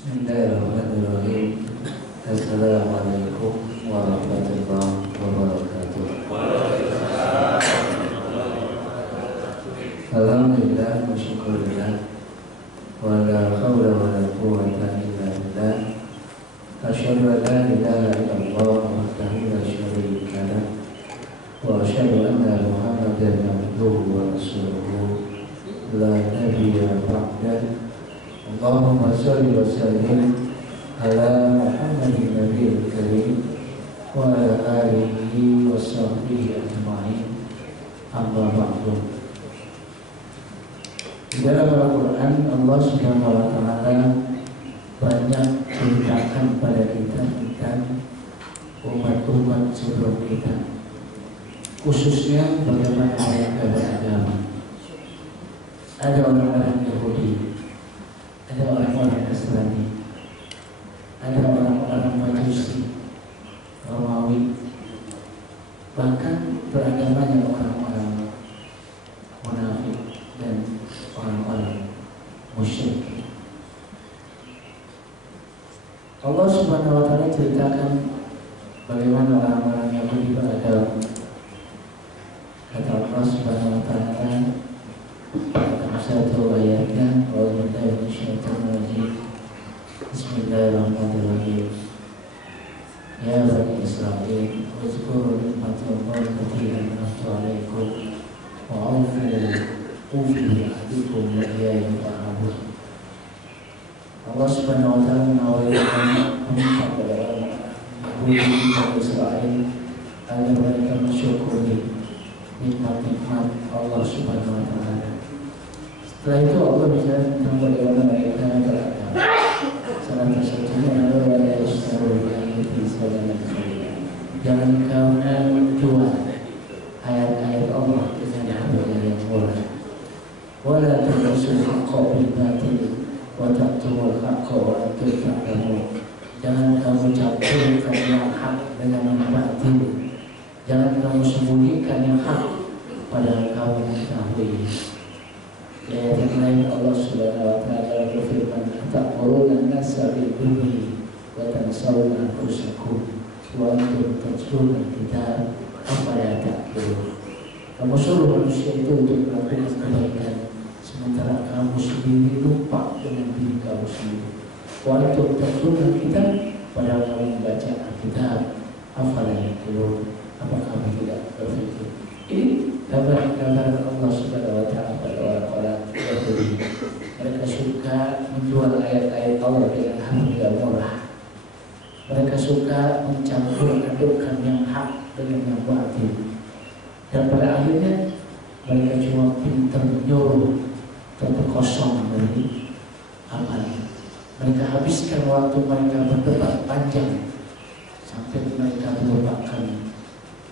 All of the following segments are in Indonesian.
Bismillahirrahmanirrahim. Assalamualaikum warahmatullahi wabarakatuh. Alhamdulillah wa syukurillah wa la hawla wa la quwwata illa billah. Asyhadu an la ilaha illallah wahdahu la syarika lah wa asyhadu anna Muhammadan abduhu wa rasuluhu la nabiyya ba'dah. Allahumma shalli wa sallim ala Muhammadin nabiyil karim wa ala alihi wa sahbihi ajma'in. Amma ba'du. Di dalam Al-Quran Allah Subhanahu wa ta'ala banyak ceritakan pada kita tentang umat-umat sebelum kita, khususnya bagaimana mereka beragama. Ada orang-orang Yahudi, ada orang-orang Nasrani, ada orang-orang Majusi, Romawi, bahkan beragamanya orang-orang munafik dan orang-orang musyrik. Allah Subhanahu wa ta'ala ceritakan bagaimana orang-orang Yahudi beragama. Kata Allah Subhanahu wa ta'ala dalam satu ayatnya, Bismillahirrahmanirrahim. Ya Bani Israil, uzkuru nikmatallahi allati an'amtu 'alaikum wa awfu bi ahdikum wa iyaya farhabun. Allah Subhanahu wa ta'ala meminta kepada orang Bani Israil agar mereka mensyukuri nikmat-nikmat Allah Subhanahu wa ta'ala. Setelah itu Allah bicara tentang bagaimana mereka beragama. Salah satunya adalah wala yashtaru bi sadaman. Jangan kau jual ayat-ayat Allah dengan harga yang murah. Wala tulbisul haqqa bil batil wa taqtumul haqqa wa antum ta'lamun. Jangan kamu campurkan yang hak dengan yang batil. Jangan kamu sembunyikan yang hak padahal kamu mengetahui. Di ayat yang lain Allah Subhanahu wa ta'ala berfirman, "Ta'muruna an-nasa bil-birri wa tansawna anfusakum wa antum tatluna al-kitab afala ta'qilun." Kamu suruh manusia itu untuk melakukan kebaikan, sementara kamu sendiri lupa dengan diri kamu sendiri. Wa antum tatluna al-kitab, padahal kamu membaca Alkitab. Afala ta'qilun, apa kamu tidak berpikir? Ini gambaran Allah Subhanahu wa ta'ala pada orang-orang Yahudi. Mereka suka menjual ayat-ayat Allah dengan harga murah. Mereka suka mencampur adukkan yang hak dengan yang batil. Dan pada akhirnya mereka cuma pintar menyuruh, tapi kosong dari amal. Mereka habiskan waktu mereka berdebat panjang sampai mereka melupakan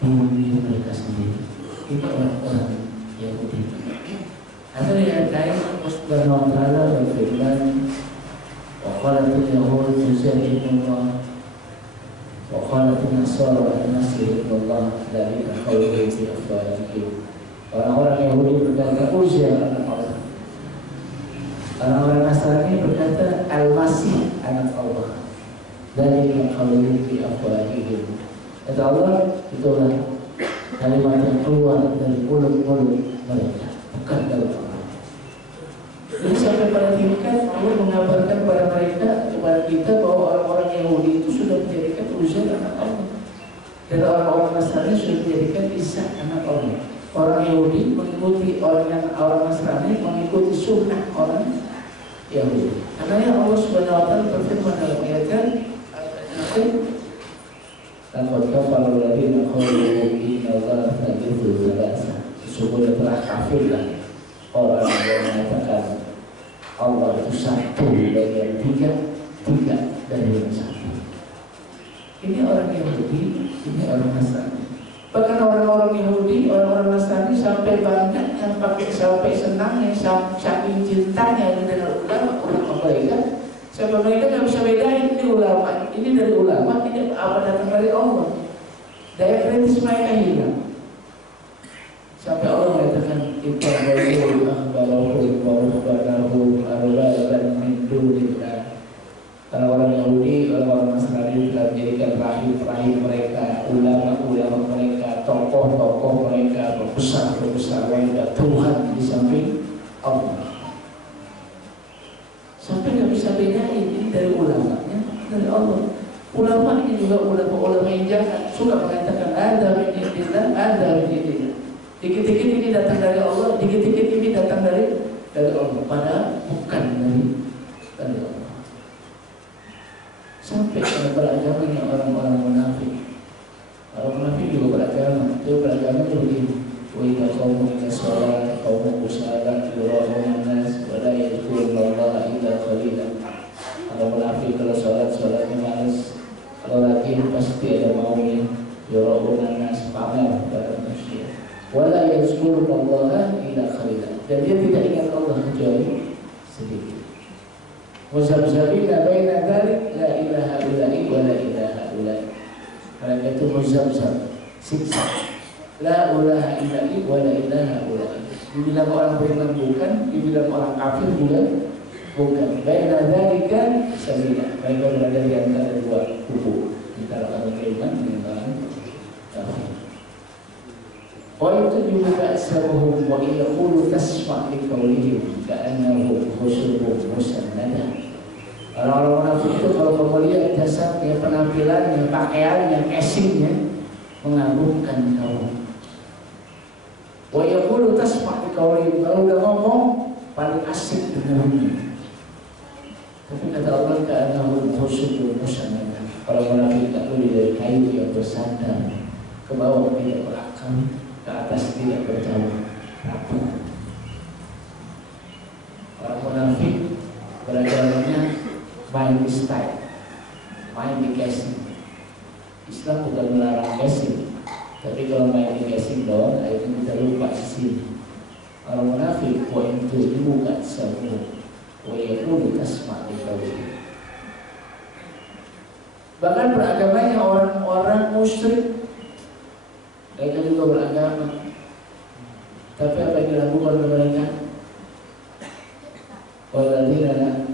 diri mereka sendiri. Itu orang-orang Yahudi. Ada yang lain Allah Subhanahu wa ta'ala berfirman, wa qalatil yahud tuzayyinullah wa qalatil nasara nasrullah dzalika qawluhum fi afwahihim. Orang-orang Yahudi berkata Uzair anak Allah. Orang-orang Nasrani berkata Al-Masih anak Allah. Dzalika qawluhum fi afwahihim. Kata Allah, itulah kalimat yang keluar dari mulut-mulut mereka, bukan dari Allah. Jadi sampai pada tingkat Allah mengabarkan kepada mereka, kepada kita, bahwa orang-orang Yahudi itu sudah menjadikan Uzair anak Allah, dan orang-orang Nasrani sudah menjadikan Isa anak Allah. Orang Yahudi mengikuti orang Nasrani, mengikuti sunnah orang Yahudi. Karena yang Allah Subhanahu wa ta'ala berfirman dalam ayatnya, "Laqad kafara alladziina qalu inna Allaha thalithu thalatha." Sesungguhnya telah kafirlah orang yang mengatakan Allah itu satu dari yang tiga, tiga dari yang satu. Ini orang Yahudi, ini orang Nasrani. Bahkan orang-orang Yahudi, orang-orang Nasrani sampai banyak yang pakai, sampai senangnya, saking cintanya dengan ulama mereka. Sebab mereka nggak bisa bedain ini ulama, ini dari ulama, ini apa datang dari Allah. Daya kritis mereka hilang. Sampai Allah mengatakan ittakhadhu ahbarahum wa ruhbanahum arbaban min dunillah tokoh-tokoh mereka, besar mereka Tuhan di samping Allah. Sampai nggak bisa bedain ini dari ulamanya, dari Allah. Ulama ini juga ulama yang jahat, suka mengatakan ada min indillah, ada min indillah. Dikit-dikit ini datang dari Allah, dikit-dikit ini datang dari Allah. Padahal bukan dari Allah. Sampai pada beragamanya orang-orang munafik. Orang munafik juga beragama. Dia beragama begini. Wa idza qamu ila shalah qamu kusala yura'una nas wa la yadhkurullaha illa qalila. Kalau munafik kalau salatnya malas. Kalau lagi pasti ada maunya. Yura'una nas pamer pada manusia. Wa la yadhkurullaha illa qalila. Dan dia tidak ingat Allah kecuali sedikit. Muzabzabina baina dzalik la ilaha illallah wa la ilaha illallah. Mereka itu muzabzab, siksa. La ilaha illallah wa la ilaha illallah. Dibilang orang beriman bukan, dibilang orang kafir juga bukan. Baina dzalika sabila. Mereka berada di antara dua kubu, antara orang beriman dengan orang kafir. Wa yutubu ba'sahum wa yaqulu tasma' li qawlihim ka'annahu khusyubun musannada. Orang-orang munafik itu kalau kamu lihat jasadnya, penampilannya, pakaiannya, casingnya mengagumkan kamu. Wa yaqulu tasma' li qawlihim, kalau udah ngomong paling asik dengarnya. Tapi kata Allah ka'annahu khusyubun musannada. Kalau munafik itu dari kayu yang bersandar ke bawah tidak berakal, ke atas tidak berjauh rapuh. Orang munafik beragamanya main di style, main di casing. Islam bukan melarang casing, tapi kalau main di casing doang, akhirnya kita lupa sih. Orang munafik wa itu dibuka semua, wa yaqulu tasma' li qawlihi. Bahkan beragamanya orang-orang musyrik, mereka juga beragama, tapi apa yang dilakukan oleh mereka? Walladzina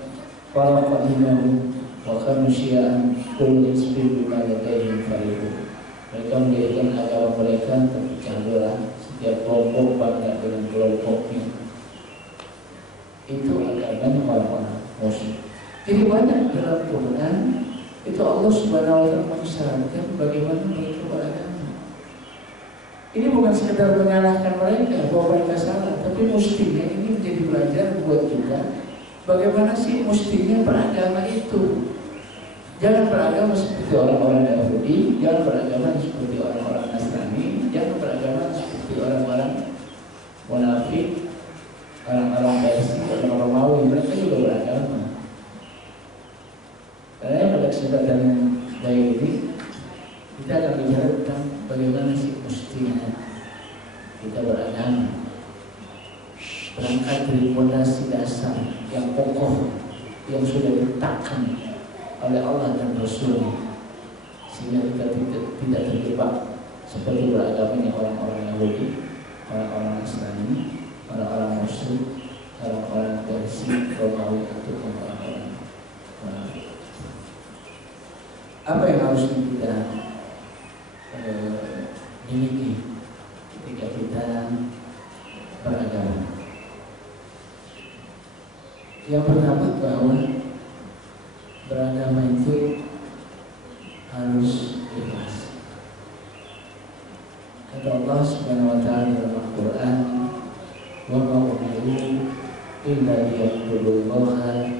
faraqu dinahum wa kanu syi'an kullu hizbin bima ladayhim farihun. Mereka menjadikan agama mereka terpecah belah, setiap kelompok bangga dengan kelompoknya. Itu agamanya orang-orang musyrik. Jadi banyak dalam Quran itu Allah Subhanahu wa taala mensyaratkan bagaimana mereka beragama. Ini bukan sekedar menyalahkan mereka bahwa mereka salah, tapi mestinya ini menjadi pelajaran buat kita. Bagaimana sih mestinya beragama itu? Jangan beragama seperti orang-orang Yahudi, jangan beragama seperti orang-orang Nasrani, jangan beragama seperti orang-orang munafik, orang-orang Parsi, orang-orang Romawi. Mereka juga beragama. Karena pada kesempatan baik ini kita akan bicara tentang bagaimana sih mestinya kita beragama. Berangkat dari fondasi dasar yang kokoh yang sudah diletakkan oleh Allah dan Rasul, sehingga kita tidak terjebak seperti beragamanya orang-orang Yahudi, orang-orang Nasrani, orang-orang Muslim, orang-orang Parsi, Romawi atau orang-orang munafik. Apa yang harus kita miliki ketika kita beragama? Yang pertama bahwa beragama itu harus ikhlas. Kata Allah Subhanahu wa taala dalam Al-Qur'an, "Wa ma umiru illa liya'budullaha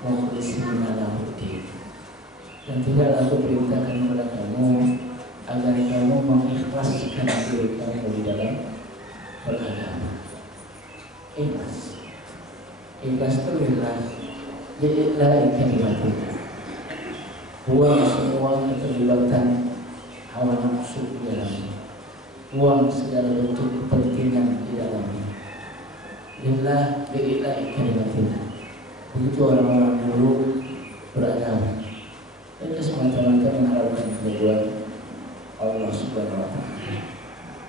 mukhlishina lahu-d-din." Dan tidak aku perintahkan kepada kamu agar kamu mengikhlaskan diri kamu di dalam beragama. Ikhlas. Ikhlas itu lillah, lillahi kalimatullah. Buang semua keterlibatan hawa nafsu di dalamnya, buang segala bentuk kepentingan di dalamnya. Lillah, lillahi kalimatullah. Begitu orang-orang dulu beragama. Mereka semata-mata mengharapkan keridhaan Allah Subhanahu wa taala.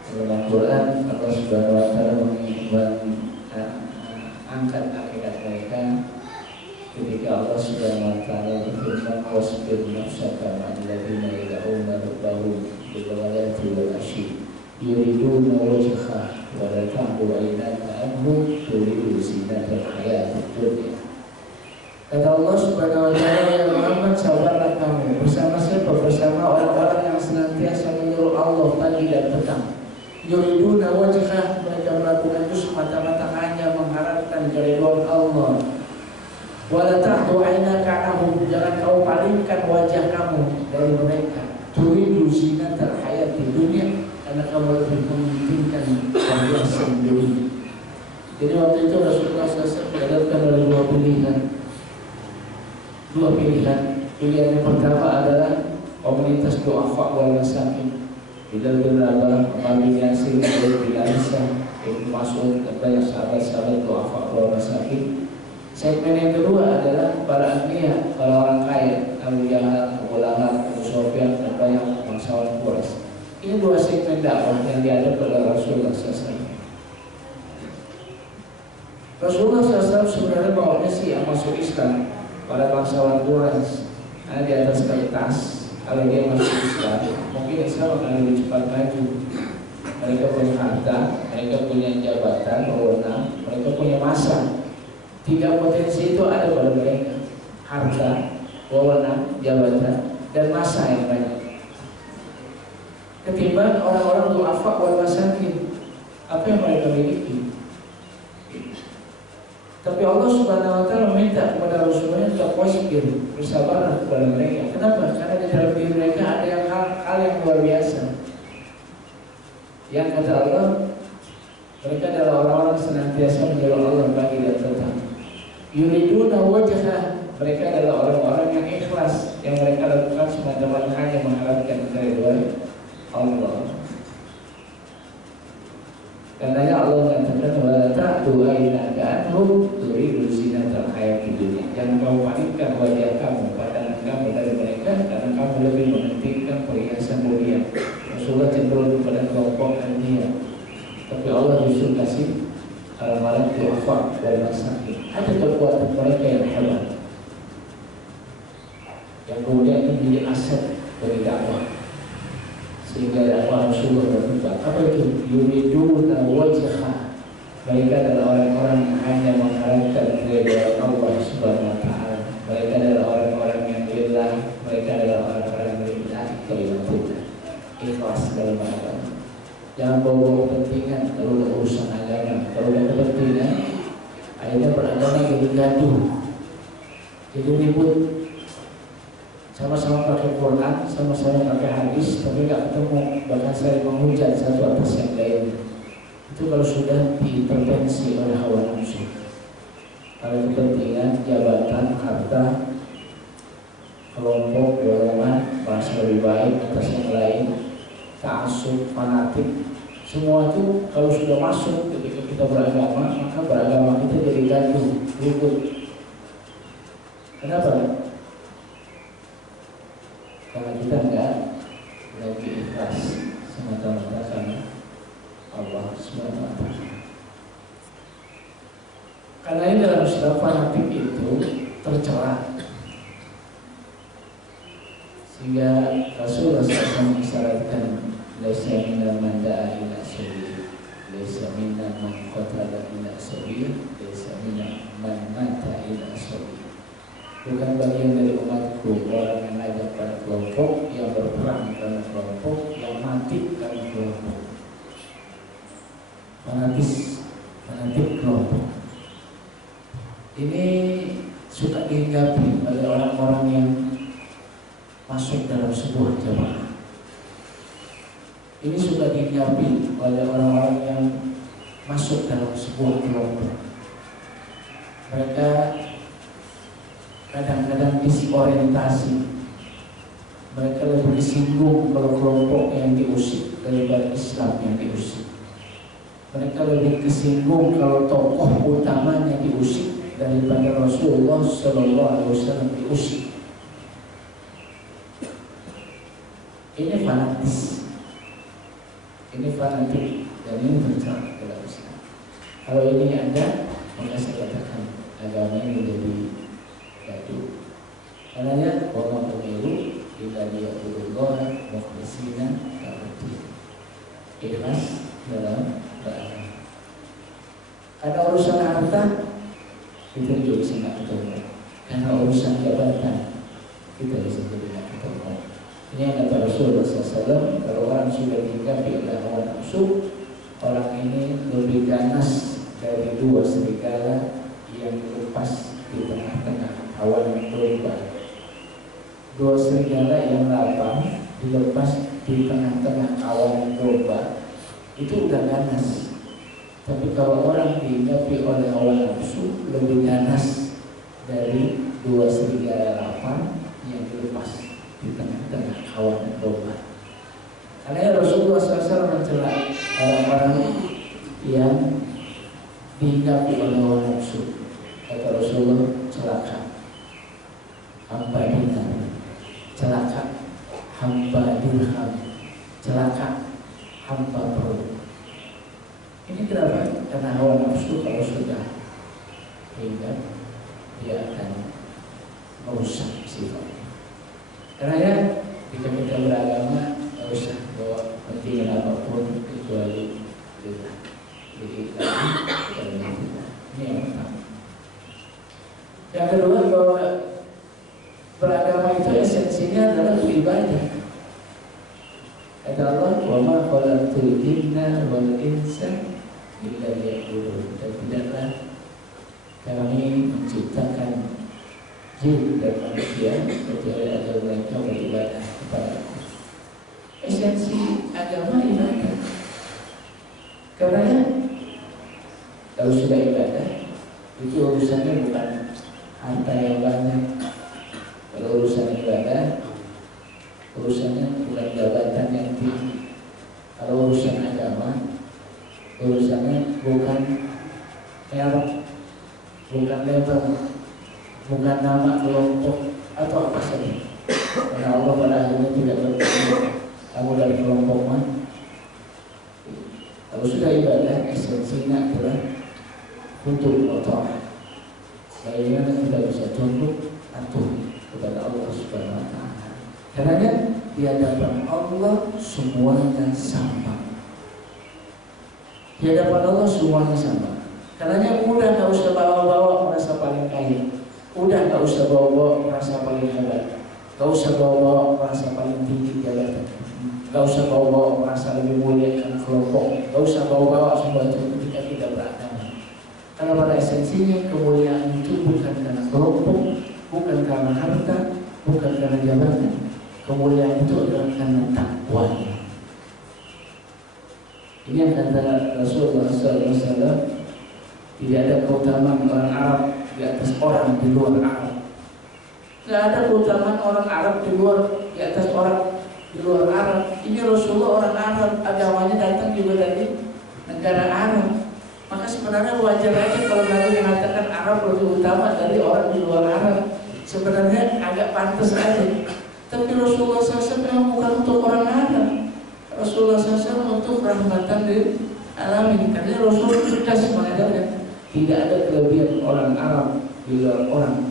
Dalam Al-Qur'an Allah Subhanahu wa taala angkat hakikat mereka ketika Allah Subhanahu wa taala berfirman, "Wasbir nafsaka ma'al ladzina yad'una rabbahum bil ghadati wal 'ashyi yuriduna wajha wa la ta'du 'ainaka anhum turidu zinatal hayatid dunya. Kata Allah Subhanahu wa taala, ya Muhammad, sabarlah kamu bersama siapa? Bersama orang-orang yang senantiasa menyuruh Allah pagi dan petang. Yuriduna wajha, mereka melakukan itu semata-mata hanya mengharapkan keridhaan Allah. Wala ta'du 'ainaka anhum, jangan kau palingkan wajah kamu dari mereka. Turidu zinatal hayatid dunya, karena kamu lebih mementingkan perhiasan dunia. Jadi waktu itu Rasulullah SAW dihadapkan oleh dua pilihan. Pilihan yang pertama adalah komunitas du'afa wal masakin. Bilal bin Rabah, Ammar bin Yasir, Zaid bin Aisyah, Ibnu Mas'ud, dan banyak sahabat-sahabat du'afa wal masakin. Segmen yang kedua adalah para anbiya, para orang kaya, Abu Jahal, Abu Lahab, Abu Sufyan, dan banyak bangsawan Quraisy. Ini dua segmen dakwah yang dihadap oleh Rasulullah SAW. Rasulullah SAW sebenarnya bawanya sih yang masuk Islam, para bangsawan Quraisy. Karena di atas kertas, kalau dia masuk Islam, mungkin Islam akan lebih cepat maju. Mereka punya harta, mereka punya jabatan, wewenang, mereka punya masa. Tiga potensi itu ada pada mereka: harta, wewenang, jabatan, dan masa yang banyak. Ketimbang orang-orang du'afa wal masakin, apa yang mereka miliki. Tapi Allah Subhanahu wa taala meminta kepada Rasulnya untuk wasbir, bersabar kepada mereka. Kenapa? Karena di dalam diri mereka ada hal yang luar biasa. Yang kata Allah, mereka adalah orang-orang senantiasa menyuruh Allah pagi dan petang. Yuriduna wajha, mereka adalah orang-orang yang ikhlas, yang mereka lakukan semata-mata hanya mengharapkan keridhaan Allah. Karenanya Allah mengatakan, wala ta'du 'ainaka anhum turidu zinatal hayatid dunya. Jangan kau palingkan wajah kamu, pandangan kamu dari mereka, karena kamu lebih mementingkan perhiasan dunia. Rasulullah cenderung kepada kelompok dunia, tapi Allah justru kasih malam du'afa wal masakin. Ada kekuatan mereka yang hebat, yang kemudian itu menjadi aset bagi dakwah, sehingga dakwah Rasulullah berkembang. Apa itu? Yuriduna wajha, mereka adalah orang-orang yang hanya mengharapkan keridhaan Allah Subhanahu wa taala. Mereka adalah orang-orang yang lillah, mereka adalah orang-orang yang lillahi kalimatullah, ikhlas dalam agama. Jangan bawa kepentingan kalau ada urusan agama. Kalau ada kepentingan, akhirnya beragama jadi gaduh, jadi ribut. Sama-sama pakai Quran, sama-sama pakai hadis, tapi nggak ketemu, bahkan saling menghujat satu atas yang lain. Itu kalau sudah diintervensi oleh hawa nafsu. Kalau kepentingan, jabatan, harta, kelompok, golongan, bahasa lebih baik atas yang lain, ta'assub, fanatik, semua itu kalau sudah masuk ketika kita beragama, maka beragama kita jadi gaduh, ribut. Kenapa? Karena kita enggak lagi ikhlas semata-mata karena Allah Subhanahu wa taala. Karena ini dalam istilah fanatik itu tercela, sehingga Rasulullah SAW mengisyaratkan, laisa minna man da'a ila sabil, laisa minna man qatala ila sabil, laisa minna man mata ila sabil. Bukan bagian dari umatku orang yang ngajak pada kelompok, yang berperang karena kelompok, yang mati karena kelompok. Fanatik kelompok ini suka dihinggapi oleh orang-orang yang masuk dalam sebuah jamaah. Ini suka dihinggapi oleh orang-orang yang masuk dalam sebuah kelompok. Mereka kadang-kadang disorientasi, mereka lebih disinggung kalau kelompok yang diusik daripada Islam yang diusik. Mereka lebih disinggung kalau tokoh utamanya diusik daripada Rasulullah SAW diusik. Ini fanatis, ini fanatik, dan ini tercela dalam Islam. Kalau ini ada, maka saya katakan agama ini menjadi gaduh. Karena wa ma umiru illa liya'budullaha mukhlishina lahu. ikhlas dalam beragama. Ada urusan harta, kita juga bisa nggak ketemu. Karena urusan jabatan, kita bisa jadi nggak ketemu. Ini yang kata Rasulullah SAW, kalau orang sudah diingkapi oleh hawa nafsu, orang ini lebih ganas dari dua serigala yang dilepas di tengah-tengah awan domba. Dua serigala yang lapang dilepas di tengah-tengah awan domba, itu udah ganas. Tapi kalau orang diingkapi oleh hawa nafsu, lebih ganas dari dua serigala lapang yang dilepas di tengah-tengah awan domba. Karena Rasulullah SAW mencela orang-orang yang diingkapi oleh hawa nafsu. Kata Rasulullah, celaka hamba dinar, celaka hamba dirham, celaka hamba perut. Ini kenapa? Karena hawa nafsu kalau sudah hingga dia akan merusak sifatnya. Karena ya, jika kita beragama, tidak usah bawa pentingan apapun kecuali kita. Jadi ini yang pertama. Yang kedua, bahwa beragama itu esensinya adalah beribadah. Kata Allah, wa ma khalaqtul jinna wal insa illa liya'budun. Dan tidaklah kami menciptakan jin dan manusia kecuali agar mereka beribadah kepada Allah. Esensi agama ibadah. Karena kalau sudah ibadah, itu urusannya bukan harta yang banyak. Kalau urusan ibadah, urusannya bukan jabatan yang tinggi. Kalau urusan agama, urusannya bukan merek, bukan label, bukan nama kelompok atau apa saja. Karena Allah pada akhirnya tidak bertanya kamu dari kelompok mana. Kalau sudah ibadah, esensinya adalah untuk Allah. Bagaimana kita bisa tunduk patuh kepada Allah Subhanahu Wa Taala. Karena di hadapan Allah semuanya sama. Di hadapan Allah semuanya sama. Karena udah nggak usah bawa-bawa merasa paling kaya, udah nggak usah bawa-bawa merasa paling hebat, nggak usah bawa-bawa merasa paling tinggi jabatan, nggak usah bawa-bawa merasa lebih mulia karena kelompok, nggak usah bawa-bawa semua itu ketika kita beragama. Karena pada esensinya kemuliaan itu bukan karena kelompok, bukan karena harta, bukan karena jabatan. Kemuliaan itu adalah karena takwanya. Ini yang kata Rasulullah SAW, tidak ada keutamaan orang Arab di atas orang di luar Arab. Tidak ada keutamaan orang Arab di atas orang di luar Arab. Ini Rasulullah orang Arab, agamanya datang juga dari negara Arab. Maka sebenarnya wajar aja kalau Nabi mengatakan Arab lebih utama dari orang di luar Arab. Sebenarnya agak pantas aja. Tapi Rasulullah SAW memang bukan untuk orang Arab. Rasulullah SAW untuk rahmatan lil alamin. Karena Rasulullah tegas mengatakan tidak ada kelebihan orang Arab di atas orang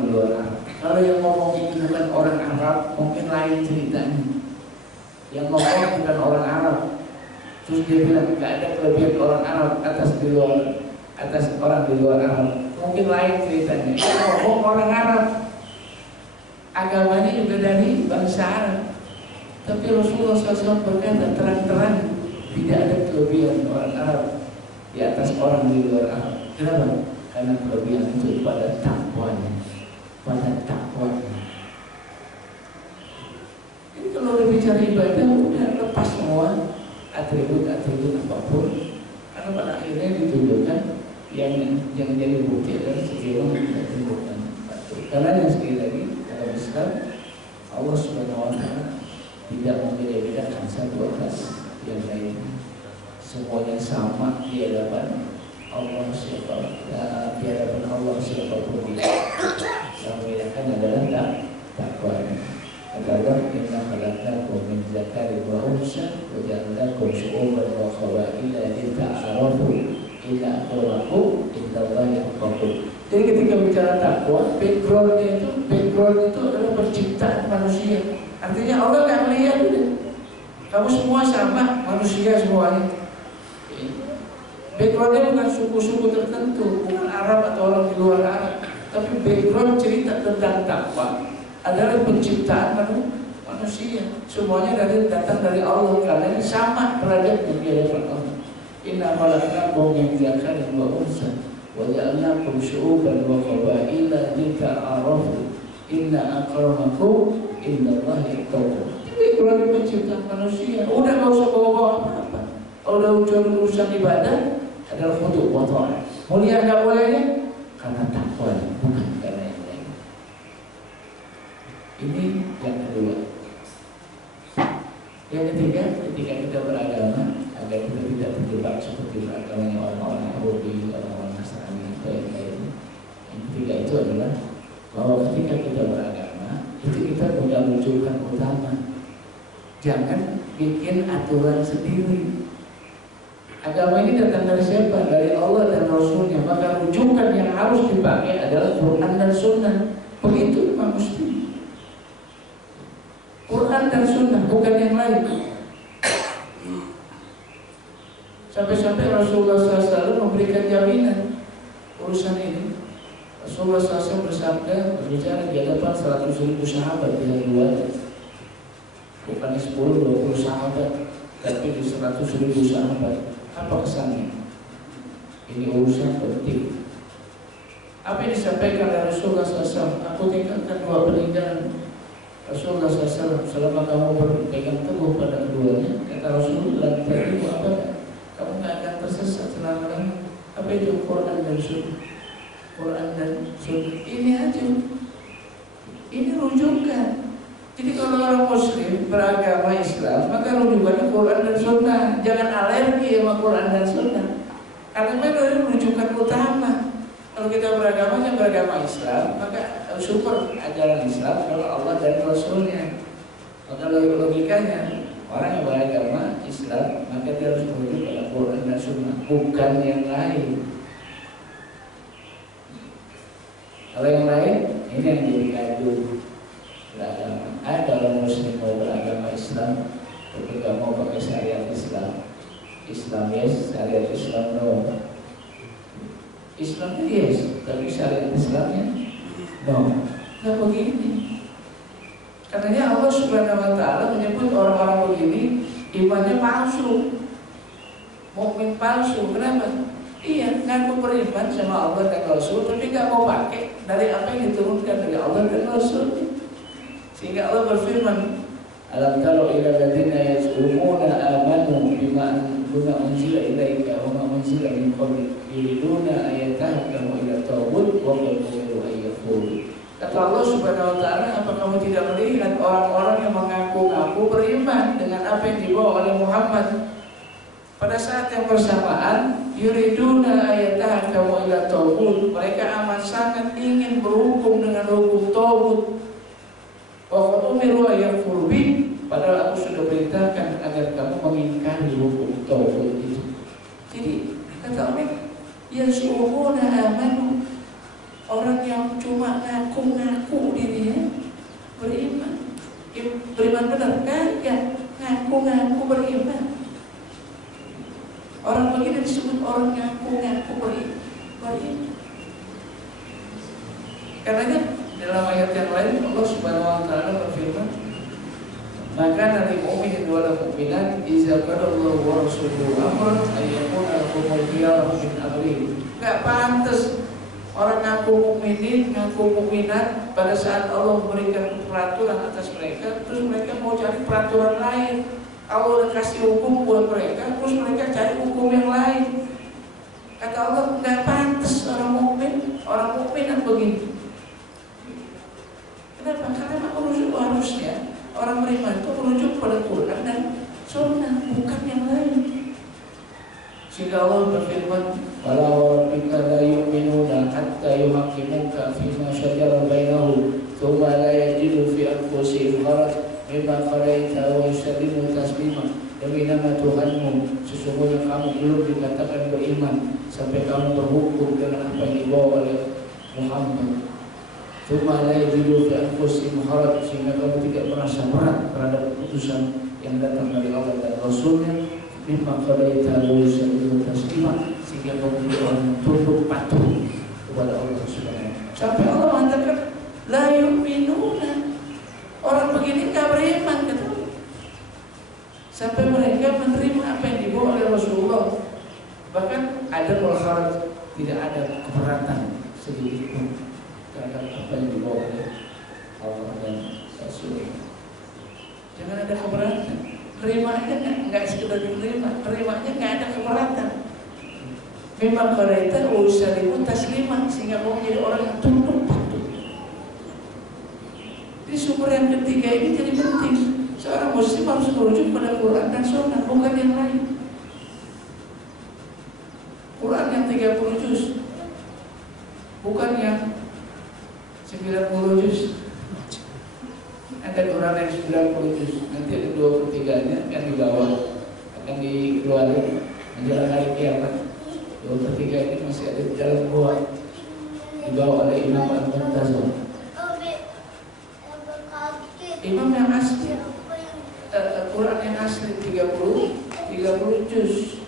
di luar Arab. Kalau yang ngomong ini bukan orang Arab, mungkin lain ceritanya. Yang ngomong bukan orang Arab, terus dia bilang tidak ada kelebihan orang Arab atas orang di luar Arab, mungkin lain ceritanya. Yang ngomong orang Arab, agamanya juga dari bangsa Arab. Tapi Rasulullah SAW berkata terang-terang tidak ada kelebihan orang Arab di atas orang di luar Arab. Kenapa? Karena kelebihan itu pada takwanya, Jadi kalau udah bicara ibadah, udah lepas semua atribut-atribut apapun. Karena pada akhirnya ditunjukkan yang jadi bukti adalah sekiranya atribut. Karena yang sekali lagi dalam Islam, Allah Subhanahu Wa Taala tidak membeda-bedakan satu atas yang lain. Semuanya sama di hadapan Allah di hadapan Allah siapapun dia. Yang membedakan adalah takwa. Katakan inna khalaqnakum min dzakarin wa unsa wa ja'alnakum syu'uban wa qabaila lita'arafu inna akramakum indallahi atqakum. Jadi ketika bicara takwa, background itu adalah penciptaan manusia. Artinya Allah nggak melihat Kamu semua sama, manusia semuanya. Backgroundnya bukan suku-suku tertentu, bukan Arab atau orang di luar Arab, tapi background cerita tentang takwa adalah penciptaan manusia. Semuanya datang dari Allah, karena ini sama derajatnya di hadapan Allah. Inna khalaqnakum min dzakarin wa untha wa ja'alnakum syu'uban wa qabaila lita'arafu inna akramakum indallahi atqakum. Background penciptaan manusia. Udah gak usah bawa-bawa apa-apa. Kalau udah urusan ibadah adalah untuk kotor. Mulia gak bolehnya karena takwa, bukan karena yang lain. Ini yang kedua. Yang ketiga, ketika kita beragama, agar kita tidak terjebak seperti beragamanya orang-orang Yahudi, orang-orang Nasrani, atau yang lainnya. Yang ketiga itu adalah bahwa ketika kita beragama, itu kita punya rujukan utama. Jangan bikin aturan sendiri. Agama ini datang dari siapa? Dari Allah dan Rasulnya. Maka rujukan yang harus dipakai adalah Quran dan Sunnah. Begitu Imam Muslim. Quran dan Sunnah, bukan yang lain. Sampai-sampai Rasulullah SAW memberikan jaminan urusan ini. Rasulullah SAW bersabda, berbicara di hadapan 100.000 sahabat di hari riwayat. Bukan 10-20 sahabat, tapi di 100.000 sahabat. Apa kesannya? Ini urusan penting. Apa yang disampaikan oleh Rasulullah SAW? Aku tinggalkan 2 peninggalan Rasulullah SAW. Selama kamu berpegang teguh pada keduanya, kata Rasulullah, itu apa? Kamu tidak akan tersesat selama-lamanya. Apa itu? Quran dan Sunnah. Quran dan Sunnah. Ini aja. Ini rujukan. Jadi kalau orang Muslim beragama Islam, maka rujukannya Quran dan Sunnah. Jangan alergi sama Quran dan Sunnah, karena memang itu rujukan utama. Kalau kita beragama Islam, maka syukur ajaran Islam kalau Allah dan Rasulnya. Maka logikanya orang yang beragama Islam, maka dia harus merujuk pada Quran dan Sunnah, bukan yang lain. Kalau yang lain, ini yang jadi gaduh. Beragama. Ada orang Muslim mau beragama Islam, tapi nggak mau pakai syariat Islam. Islam yes, syariat Islam no. Islam yes, tapi syariat Islamnya no. Nggak begini. Karena Allah Subhanahu Wa Taala menyebut orang-orang begini imannya palsu, mukmin palsu. Kenapa? Iya, ngaku beriman sama Allah dan Rasul, tapi nggak mau pakai dari apa yang diturunkan dari Allah dan Rasul. Sehingga Allah berfirman, alam taro ila ladina yaz'umuna amanu bima unzila ilaika wa ma unzila min qablik yuriduna ayatahkamu ila taghut wa qad umiru ayyakfuru. Kata Allah Subhanahu Wa Taala, apa kamu tidak melihat orang-orang yang mengaku-ngaku beriman dengan apa yang dibawa oleh Muhammad? Pada saat yang bersamaan, yuriduna ayatahkamu ila taghut, mereka amat sangat ingin berhukum dengan hukum taghut. Wa umiru ayakfuru bi, padahal aku sudah perintahkan agar kamu mengingkari hukum tauhid itu. Jadi kata Allah, yas'umuna amanu, orang yang cuma ngaku-ngaku dirinya beriman. Beriman benar? Kagak, ngaku-ngaku beriman. Orang begini disebut orang ngaku-ngaku beriman. Karena dalam ayat yang lain Allah Subhanahu Wa Taala berfirman, maka nanti mukmin wal mukminat idza qadallahu wa rasuluhu amran ayyakuna lahumul khiyarah min amrihim. Enggak pantas orang ngaku mukminin, ngaku mukminat pada saat Allah memberikan peraturan atas mereka, terus mereka mau cari peraturan lain. Allah udah kasih hukum buat mereka, terus mereka cari hukum yang lain. Kata Allah, enggak pantas orang mukminat begini. Kenapa? Karena merujuk harusnya orang beriman itu merujuk pada Quran dan Sunnah, bukan yang lain. Sehingga Allah berfirman, wala rabbika la yu'minuna hatta yuhaqqimuka fima shajara bainahum thumma la yajidu fi anfusihim harajan mimma qadaita wa yusallimu taslima. Demi nama Tuhanmu, sesungguhnya kamu belum dikatakan beriman sampai kamu berhukum dengan apa yang dibawa oleh Muhammad. Cuma la yajidu fi anfusihim haraj, sehingga kamu tidak merasa berat terhadap keputusan yang datang dari Allah dan Rasulnya, mimma qadaita wa yusallimu taslima, sehingga kau menjadi orang yang tunduk patuh kepada Allah Subhanahu wa taala. Sampai Allah mengatakan la yu'minuna, orang begini nggak beriman kata Allah. Sampai mereka menerima apa yang dibawa oleh Rasulullah. Bahkan ada mukharat, tidak ada keberatan sedikit pun terhadap apa yang dibawa oleh Allah dan Rasulullah. Jangan ada keberatan. Terimanya nggak sekedar diterima, terimanya nggak ada keberatan. Memang qadaita wa yusallimu taslima, sehingga kau menjadi orang yang tunduk patuh. Di sumber yang ketiga ini jadi penting. Seorang muslim harus merujuk pada Quran dan Sunnah, bukan yang lain. Quran yang 30 juz, bukan yang 90 juz. Ada Quran yang 90 juz, nanti ada 23-nya akan dibawa, akan dikeluarkan menjelang hari kiamat. 23 ini masih ada di dalam gua, dibawa oleh Imam Al-Muntazir, imam yang asli. Quran yang asli 30 juz.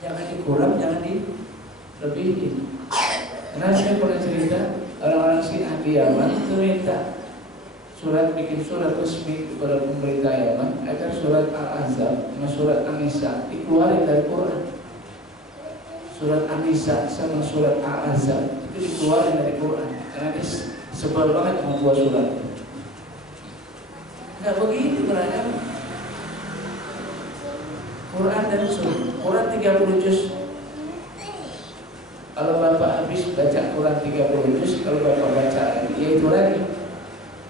Jangan dikurang, jangan dilebihin. Karena saya pernah cerita orang-orang Syiah di Yaman itu minta bikin surat resmi kepada pemerintah Yaman agar surat Al-Ahzab sama surat An-Nisa dikeluarin dari Quran. Surat An-Nisa sama surat Al-Ahzab itu dikeluarin dari Quran karena dia sebel banget sama dua surat. Nggak begitu beragama. Quran dan Sunnah. Quran 30 juz. Kalau Bapak habis baca Quran 30 juz, kalau Bapak baca ya itu lagi.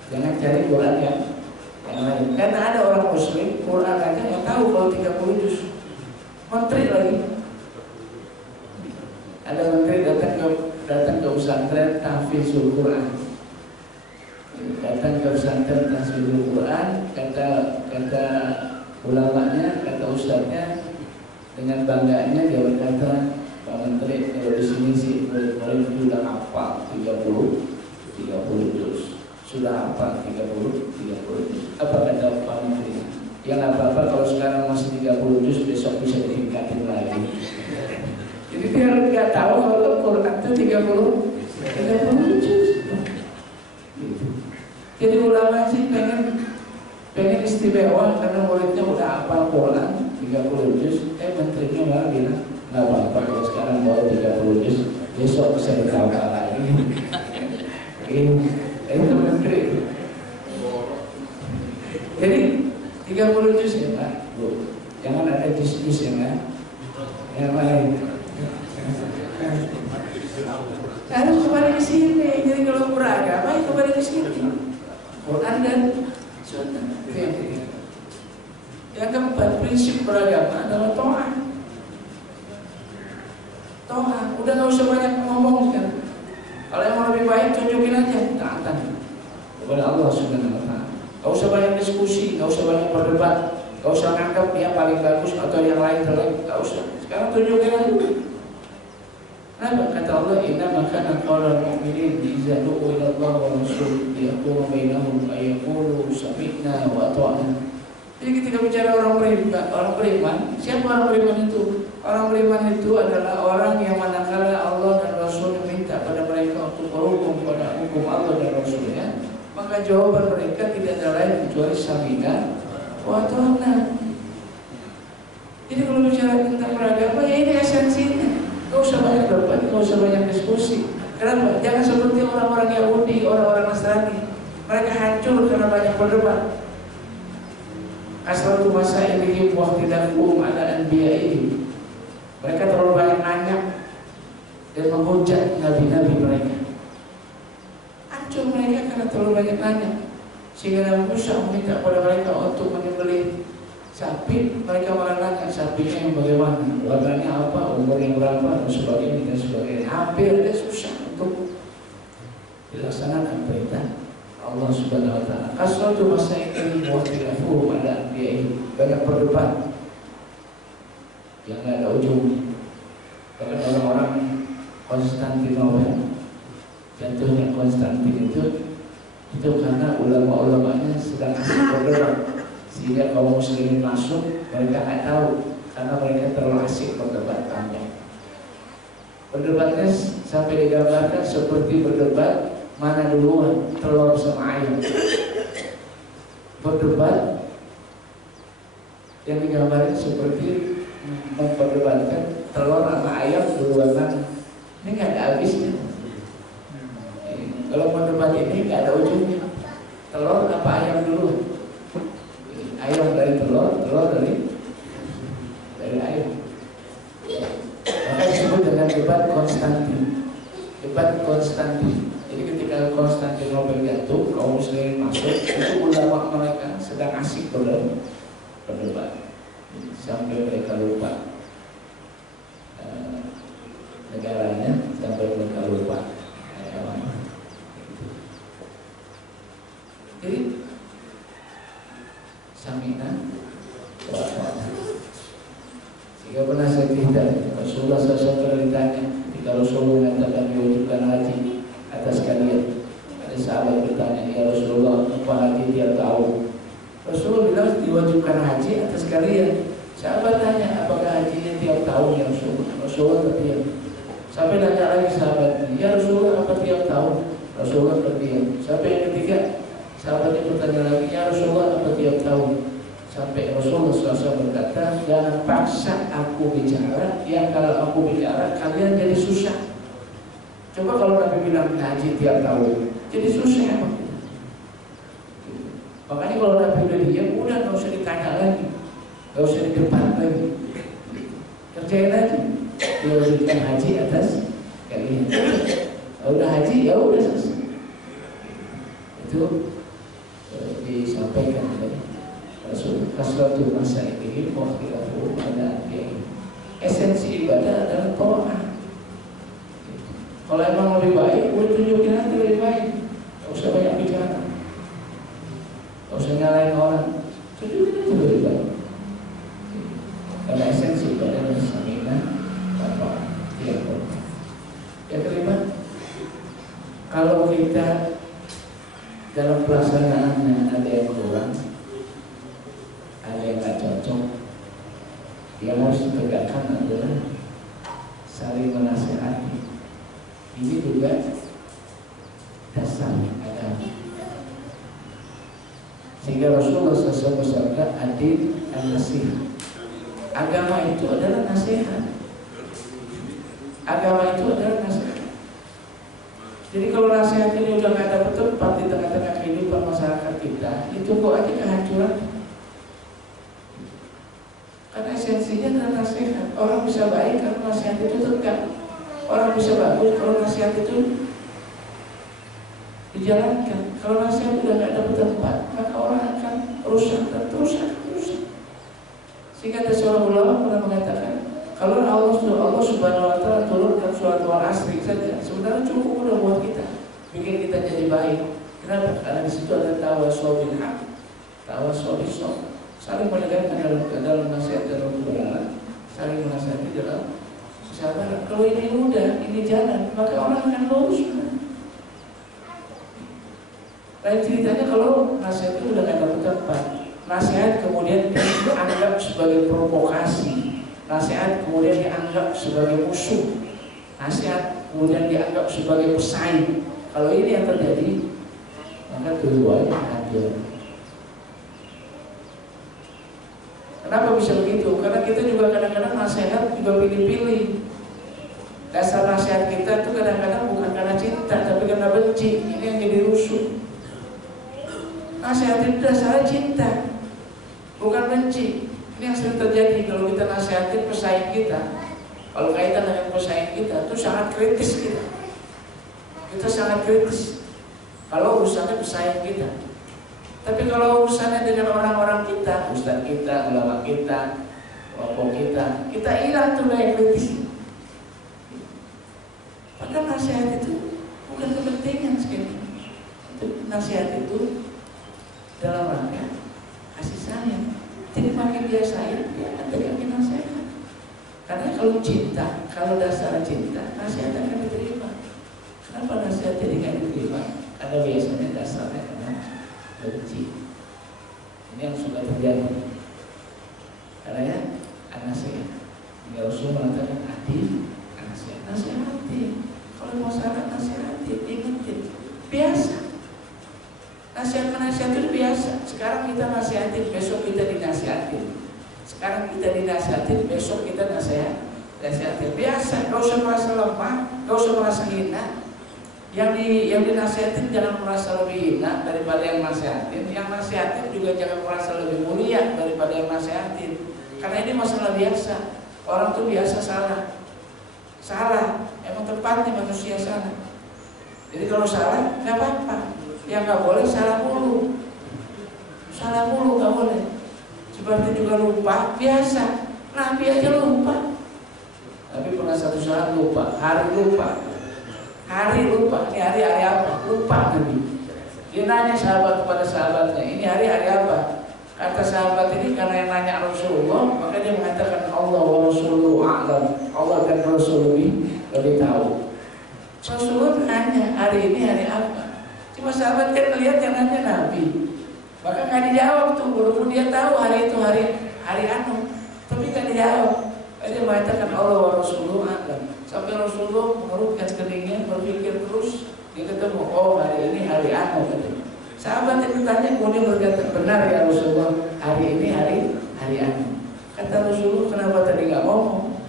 Jangan cari Quran yang lain. Karena ada orang muslim Quran aja yang tahu kalau 30 juz. Menteri lagi. Ada menteri datang ke pesantren tahfizul Quran. Datang ke pesantren tahfizul Quran, kata ulamanya, kata ustadznya, dengan bangganya dia berkata, Pak Menteri, kalau di sini sih murid-murid sudah hafal 30 juz, sudah hafal 30 juz. Apa kata Pak Menteri? Ya nggak apa-apa kalau sekarang masih 30 juz, besok bisa ditingkatin lagi. Jadi dia nggak tahu kalau Quran itu 30 juz. Jadi ulama sih pengen istimewa karena muridnya udah hafal Quran 30 juz. Menterinya malah bilang nggak apa-apa kalau sekarang bawa 30 juz, besok bisa ditambah lagi. Itu menteri. Jadi 30 juz ya Pak, Bu. Jangan ada juz-juz yang lain. Harus kembali ke sini. Jadi kalau beragama ya kembali ke sini. Quran dan Sunnah. Yang keempat, prinsip beragama adalah ta'ah. Udah nggak usah banyak ngomong kan. Kalau yang mau lebih baik tunjukin aja taatan kepada Allah Subhanahu wa taala. Nggak usah banyak diskusi, nggak usah banyak berdebat, nggak usah nganggap dia paling bagus atau yang lain jelek, nggak usah. Sekarang tunjukin aja. Nah, kata Allah, inna makana qawlal mu'minin idza du'u ila Allah wa rasul yahkumu bainahum ay yaqulu sami'na wa ata'na. Jadi ketika bicara orang beriman, siapa orang beriman itu? Orang beriman itu adalah orang yang manakala Allah dan Rasul minta pada mereka untuk berhukum pada hukum Allah dan Rasulnya, maka jawaban mereka tidak ada lain kecuali sami'na wa ata'na. Jadi kalau bicara tentang beragama, ya ini esensinya. Gak usah banyak debat, gak usah banyak diskusi. Kenapa? Jangan seperti orang-orang Yahudi, orang-orang Nasrani. Mereka hancur karena banyak berdebat. Asratu masailihim wa ikhtilafum ala anbiya'ihim. Mereka terlalu banyak nanya dan menghujat nabi-nabi mereka. Hancur mereka karena terlalu banyak nanya. Sehingga Nabi Musa meminta kepada mereka untuk menyembelih sapi, mereka malah nanya sapinya yang bagaimana, warnanya apa, umur yang berapa, dan sebagainya. Hampir ada susah untuk dilaksanakan perintah Allah Subhanahu wa taala. Kasratu masailihim wa ikhtilafum ala anbiya'ihim. Banyak berdebat yang nggak ada ujungnya. Bahkan orang-orang Konstantinopel, jatuhnya Konstantin itu karena ulama-ulamanya sedang asik berdebat, Sehingga kaum muslimin masuk, mereka nggak tahu karena mereka terlalu asik berdebat panjang. Berdebatnya sampai digambarkan seperti berdebat mana duluan telur sama ayam. Berdebat yang digambarkan seperti memperdebatkan telur sama ayam duluan mana. Ini nggak ada habisnya. Kalau berdebat ini nggak ada ujungnya. Telur apa ayam dulu? Ayam dari telur, telur dari ayam. Maka disebut dengan debat Konstantin. Debat Konstantin. Jadi ketika Konstantinopel jatuh, kaum muslimin masuk, itu ulama mereka sedang asik berdebat sampai mereka lupa negaranya, sampai mereka lupa. Jadi Samina jika pernah saya cerita Rasulullah SAW ditanya ketika Rasulullah mengatakan diwajibkan haji atas kalian, ada sahabat bertanya, ya Rasulullah apa haji tiap tahun? Rasulullah bilang diwajibkan haji atas kalian. Sahabat tanya apakah hajinya tiap tahun ya Rasulullah? Rasulullah terdiam. Sampai nanya lagi sahabat, ya Rasulullah apa tiap tahun? Rasulullah terdiam. Sampai yang ketiga sahabatnya bertanya lagi, ya Rasulullah apa tiap tahun? Sampai Rasulullah SAW berkata, jangan paksa aku bicara, yang kalau aku bicara kalian jadi susah. Coba kalau Nabi bilang haji tiap tahun, jadi susah emang. Makanya kalau Nabi udah diam, udah nggak usah ditanya lagi, nggak usah di depan lagi, kerjain aja. Diwajibkan haji atas kalian. Kalau udah haji ya udah selesai. Itu disampaikan oleh Rasul. Kasratul masail wakhtilafu pada esensi ibadah adalah ta'ah. Kalau emang lebih baik, udah tunjukin aja lebih baik. Gak usah banyak bicara, gak usah nyalain orang, tunjukin aja lebih baik. Karena esensi ibadah adalah samina tanpa tiap. Yang kelima, kalau kita dalam pelaksanaannya ada yang kurang, ada yang nggak cocok, yang harus ditegakkan adalah saling menasihati. Ini juga dasar agama. Sehingga Rasulullah SAW bersabda, adil an-nasihat. Agama itu adalah nasihat. Agama itu adalah nasihat. Jadi kalau nasihat ini udah nggak dapat tempat di tengah-tengah kehidupan masyarakat kita, itu kok aja kehancuran. Karena esensinya adalah nasihat. Orang bisa baik kalau nasihat itu tegak. Orang bisa bagus kalau nasihat itu dijalankan. Kalau nasihat udah nggak dapat tempat, maka orang akan rusak dan terus. Sehingga ada seorang ulama pernah mengatakan, kalau Allah Subhanahu Wa Taala turunkan surat Al-Asri saja, sebenarnya cukup udah buat kita, bikin kita jadi baik. Kenapa? Karena di situ ada tawasau bil haq, tawasau bis sabr, saling menegakkan dalam nasihat dan kebenaran, saling menasihati dalam kesabaran. Kalau ini mudah, ini jalan, maka orang akan lurus. Lain ceritanya kalau nasihat itu udah nggak dapat tempat, nasihat kemudian dianggap sebagai provokasi, nasihat kemudian dianggap sebagai musuh, nasihat kemudian dianggap sebagai pesaing. Kalau ini yang terjadi, maka keduanya ada. Kenapa bisa begitu? Karena kita juga kadang-kadang nasihat juga pilih-pilih. Dasar nasihat kita itu kadang-kadang bukan karena cinta, tapi karena benci. Ini yang jadi rusuh. Nasihat itu dasarnya cinta, bukan benci. Ini yang sering terjadi kalau kita nasihatin pesaing kita. Kalau kaitan dengan pesaing kita, itu sangat kritis kita. Kita sangat kritis kalau urusannya pesaing kita. Tapi kalau urusannya dengan orang-orang kita, ustaz kita, ulama kita, kelompok kita hilang tuh yang kritis. Padahal nasihat itu bukan kepentingan sekali. Nasihat itu dalam rangka kasih sayang. Jadi makin dia sayang, dia akan tegakkan nasihat. Karena kalau cinta, kalau dasar cinta, nasihat akan diterima. Kenapa nasihat jadi nggak diterima? Karena biasanya dasarnya karena benci. Ini yang sudah terjadi. Karena ya, nasihat. Ya Rasul mengatakan hati, nasihati. Kalau mau salah nasihati, ingetin. Biasa. Nasihat menasihat itu biasa. Sekarang kita nasihatin, besok kita dinasihatin. Sekarang kita dinasihatin, besok kita nasihatin. Biasa. Gak usah merasa lemah, gak usah merasa hina. Yang dinasihatin jangan merasa lebih hina daripada yang nasihatin. Yang nasihatin juga jangan merasa lebih mulia daripada yang nasihatin. Karena ini masalah biasa. Orang tuh biasa salah, emang tempatnya manusia salah. Jadi kalau salah, nggak apa-apa. Yang nggak boleh salah mulu nggak boleh. Seperti juga lupa, biasa. Nabi aja lupa. Tapi pernah satu saat lupa, hari lupa. Ini hari apa? Lupa Nabi. Dia nanya sahabat kepada sahabatnya, ini hari apa? Kata sahabat ini karena yang nanya Rasulullah, maka dia mengatakan Allah wa Rasuluhu a'lam. Allah dan Rasul lebih tahu. Rasulullah nanya hari ini hari apa? Cuma sahabat kan melihat yang nanya Nabi, maka nggak dijawab tuh. Walaupun dia tahu hari itu hari anu, tapi nggak dijawab. Dia mengatakan Allah wa Rasuluhu a'lam. Sampai Rasulullah mengerutkan keningnya, berpikir terus, dia ketemu oh hari ini hari anu katanya. Sahabat yang bertanya kemudian berkata, benar ya Rasulullah, hari ini hari anu. Kata Rasulullah, kenapa tadi nggak ngomong?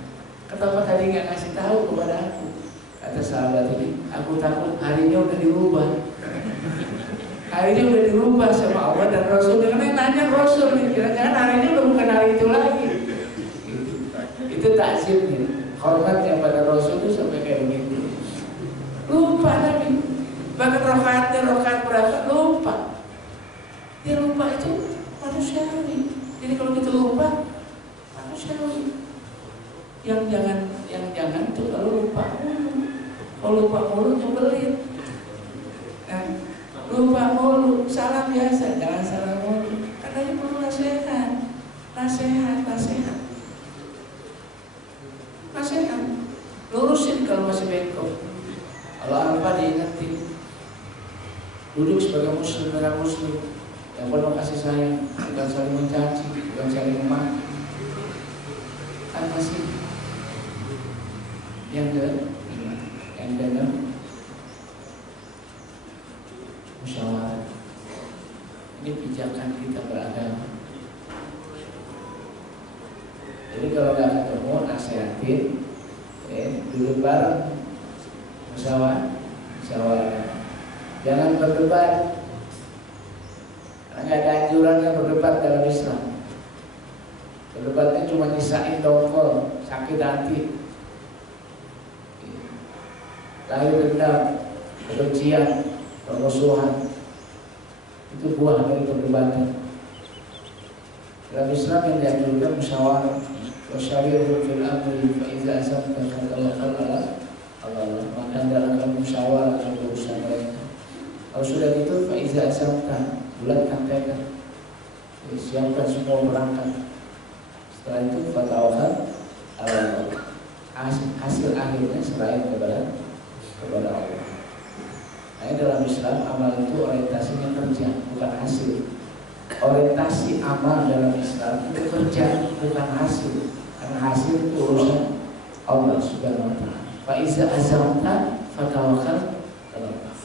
Kenapa tadi nggak ngasih tahu kepada aku? Kata sahabat ini, aku takut harinya udah dirubah. Harinya udah dirubah sama Allah dan Rasul. Karena nanya Rasul nih, kira-kira harinya udah bukan hari itu lagi. Itu takzimnya, hormatnya pada Rasul itu sampai kayak begitu. Lupa Nabi. Bahkan rokaat berapa lupa. Dia lupa itu manusiawi. Jadi kalau kita lupa manusiawi. Yang jangan tuh kalau lupa mulu. Kalau lupa mulu nyebelin. Lupa mulu, salah biasa, jangan salah mulu. Karena ini perlu nasihat. Lurusin kalau masih bengkok. Kalau apa diingetin. Duduk sebagai muslim dengan muslim yang penuh kasih sayang, bukan saling mencaci, bukan saling memaki. Apa sih yang dalam musyawarah? Ini pijakan kita beragama. Jadi kalau nggak ketemu nasihatin, duduk bareng, musyawarah. Jangan berdebat. Karena nggak ada anjurannya berdebat dalam Islam. Berdebatnya cuma nyisain dongkol, sakit hati, lahir dendam, kebencian, permusuhan. Itu buah dari perdebatan. Dalam Islam yang dianjurkan musyawarah. Wasyawirhum fil amri fa idza azamta fatawakkal ala Allah. Maka dalam musyawarah dalam urusan mereka. Kalau sudah gitu, faiza azamta, bulatkan tekad, siapkan semua berangkat. Setelah itu fatawakal ala Allah. Hasil akhirnya serahin kepada Allah. Nah, dalam Islam amal itu orientasinya kerja, bukan hasil. Orientasi amal dalam Islam itu kerja, bukan hasil. Karena hasil itu urusan Allah Subhanahu wa Ta'ala. Faiza azamta fatawakal ala Allah.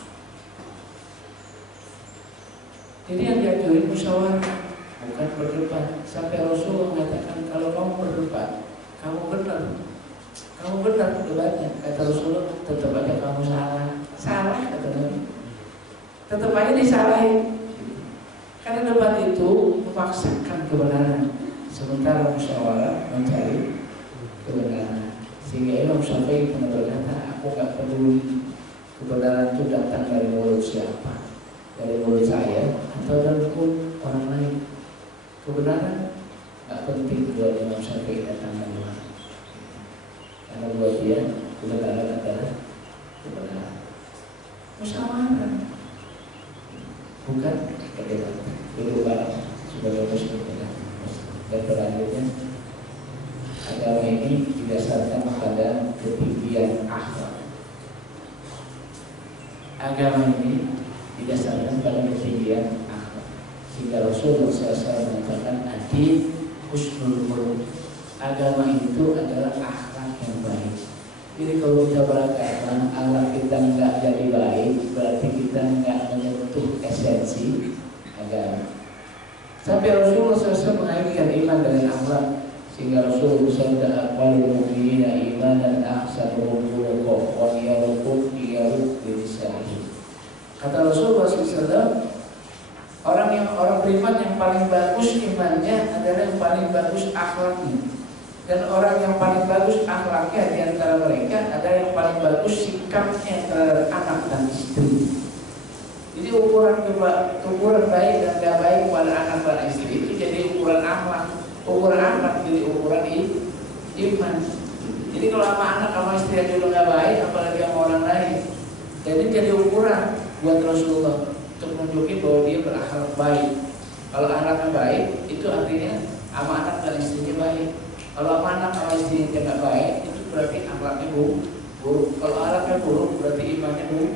Jadi yang diajuin musyawarah, bukan berdebat. Sampai Rasulullah mengatakan kalau kamu berdebat, kamu benar debatnya. Kata Rasulullah, tetap aja kamu salah kata Nabi. Tetap aja disalahin. Karena debat itu memaksakan kebenaran, sementara musyawarah mencari kebenaran. Sehingga Imam Syafi'i pernah berkata, aku gak peduli kebenaran itu datang dari mulut siapa, dari mulut saya atau dari mulut orang lain. Kebenaran gak penting buat Imam Syafi'i datang dari mana. Karena buat dia kebenaran adalah kebenaran. Musyawarah, bukan perdebatan. Duduk bareng sebagai muslim dan berlanjutnya agama ini didasarkan pada ketinggian akhlak. Agama ini didasarkan pada ketinggian akhlak. Sehingga Rasulullah SAW mengatakan adil husnul khuluq. Agama itu adalah akhlak yang baik. Jadi kalau kita beragama, akhlak kita nggak jadi baik, berarti kita nggak menyentuh esensi agama. Sampai Rasulullah SAW mengaitkan iman dengan akhlak, sehingga Rasulullah bersabda, "Aqwalul mu'minina imanan ahsanuhum khuluqan wa yarqub bilisanihi." Kata Rasulullah SAW, orang beriman yang paling bagus imannya adalah yang paling bagus akhlaknya. Dan orang yang paling bagus akhlaknya di antara mereka adalah yang paling bagus sikapnya terhadap anak dan istri. Jadi ukuran baik dan gak baik pada anak dan istri itu jadi ukuran akhlak. Ukuran akhlak jadi ukuran iman. Jadi kalau sama anak sama istri aja udah gak baik, apalagi sama orang lain. Jadi ukuran buat Rasulullah untuk menunjukin bahwa dia berakhlak baik. Kalau anaknya baik, itu artinya sama anak dan istrinya baik. Kalau sama anak sama istrinya tidak baik, itu berarti akhlaknya buruk. Kalau akhlaknya buruk, berarti imannya buruk.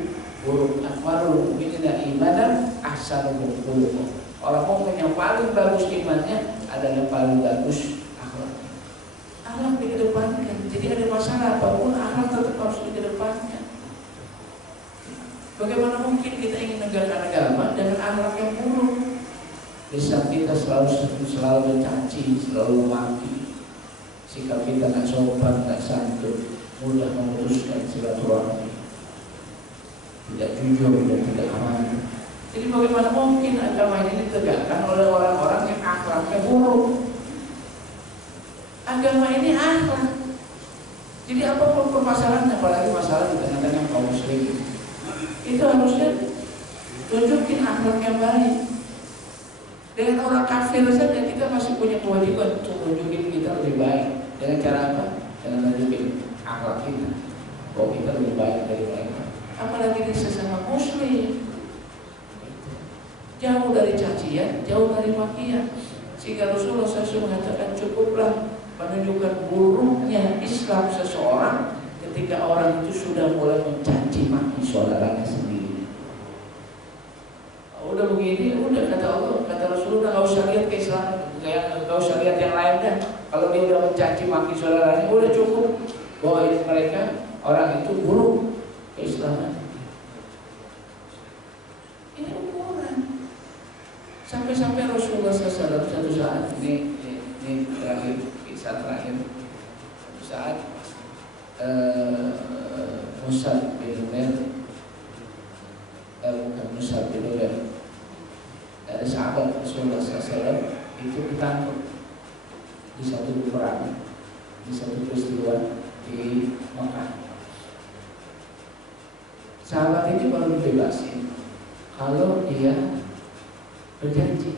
Akmalul mu'minina imanan ahsanuhum khuluqan. Orang mukmin yang paling bagus imannya adalah yang paling bagus akhlaknya. Akhlak dikedepankan. Jadi ada masalah apapun, akhlak tetap harus dikedepankan. Bagaimana mungkin kita ingin menegakkan agama dengan akhlak yang buruk? Lisan kita selalu mencaci, selalu memaki. Sikap kita tak sopan, tak santun, mudah memutuskan silaturahmi, tidak jujur dan tidak aman. Jadi bagaimana mungkin agama ini ditegakkan oleh orang-orang yang akhlaknya buruk? Agama ini akhlak. Jadi apapun permasalahannya, apalagi masalah di tengah-tengah kaum muslim, itu harusnya tunjukin akhlak yang baik. Dengan orang kafir saja kita masih punya kewajiban untuk tunjukin kita lebih baik. Dengan cara apa? Dengan tunjukin akhlak kita, bahwa kita lebih baik dari mereka. Apalagi di sesama muslim, jauh dari cacian, jauh dari makian. Sehingga Rasulullah SAW mengatakan cukuplah menunjukkan buruknya Islam seseorang ketika orang itu sudah mulai mencaci maki saudaranya sendiri. Udah begini, udah kata Allah, kata Rasulullah, nggak usah lihat ke Islam, nggak usah lihat yang lain kan. Kalau dia udah mencaci maki saudaranya, udah cukup bahwa mereka orang itu buruk keislaman. Ini ukuran. Sampai-sampai Rasulullah SAW satu saat ini terakhir, kisah terakhir, satu saat Mus'ab bin Umair, bukan Mus'ab bin Umair, ada sahabat Rasulullah SAW itu ketangkep di satu perang, di satu peristiwa di Mekah. Sahabat ini baru dibebasin kalau dia berjanji.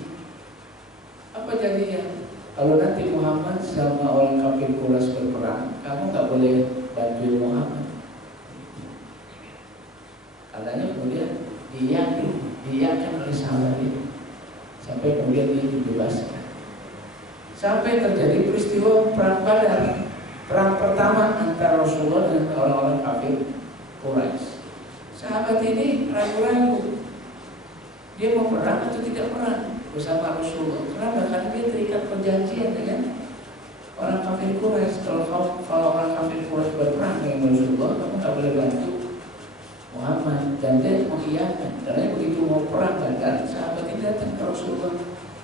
Apa janjinya? Kalau nanti Muhammad sama orang kafir Quraisy berperang, kamu nggak boleh bantuin Muhammad. Katanya kemudian diyakin oleh sahabat itu, sampai kemudian dia dibebaskan. Sampai terjadi peristiwa perang Badar, perang pertama antara Rasulullah dan orang-orang kafir Quraisy. Sahabat ini ragu-ragu, dia mau perang atau tidak perang bersama Rasulullah. Kenapa? Karena dia terikat perjanjian dengan orang kafir Quraisy. Kalau orang kafir Quraisy berperang dengan Rasulullah, kamu tak boleh bantu Muhammad. Dan dia mengiyakan. Karena begitu mau perang Badar, sahabat ini datang ke Rasulullah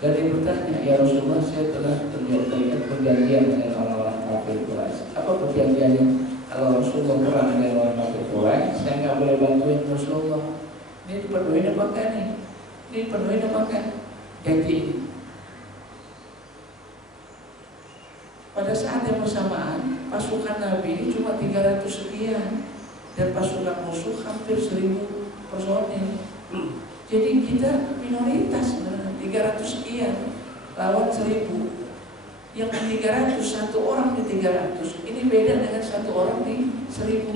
dan dia bertanya, ya Rasulullah, saya telah terikat perjanjian dengan orang-orang kafir Quraisy. Apa perjanjiannya? Kalau Rasulullah perang dengan orang kafir Quraisy, saya nggak boleh bantuin Rasulullah. Ini dipenuhi apa kan nih? Ini penuhi apa kan? Janji. Pada saat yang bersamaan, pasukan Nabi ini cuma 300 sekian dan pasukan musuh hampir 1000 personil. Jadi kita minoritas, 300 sekian lawan 1000. Yang 300, satu orang di 300 ini beda dengan satu orang di 1000.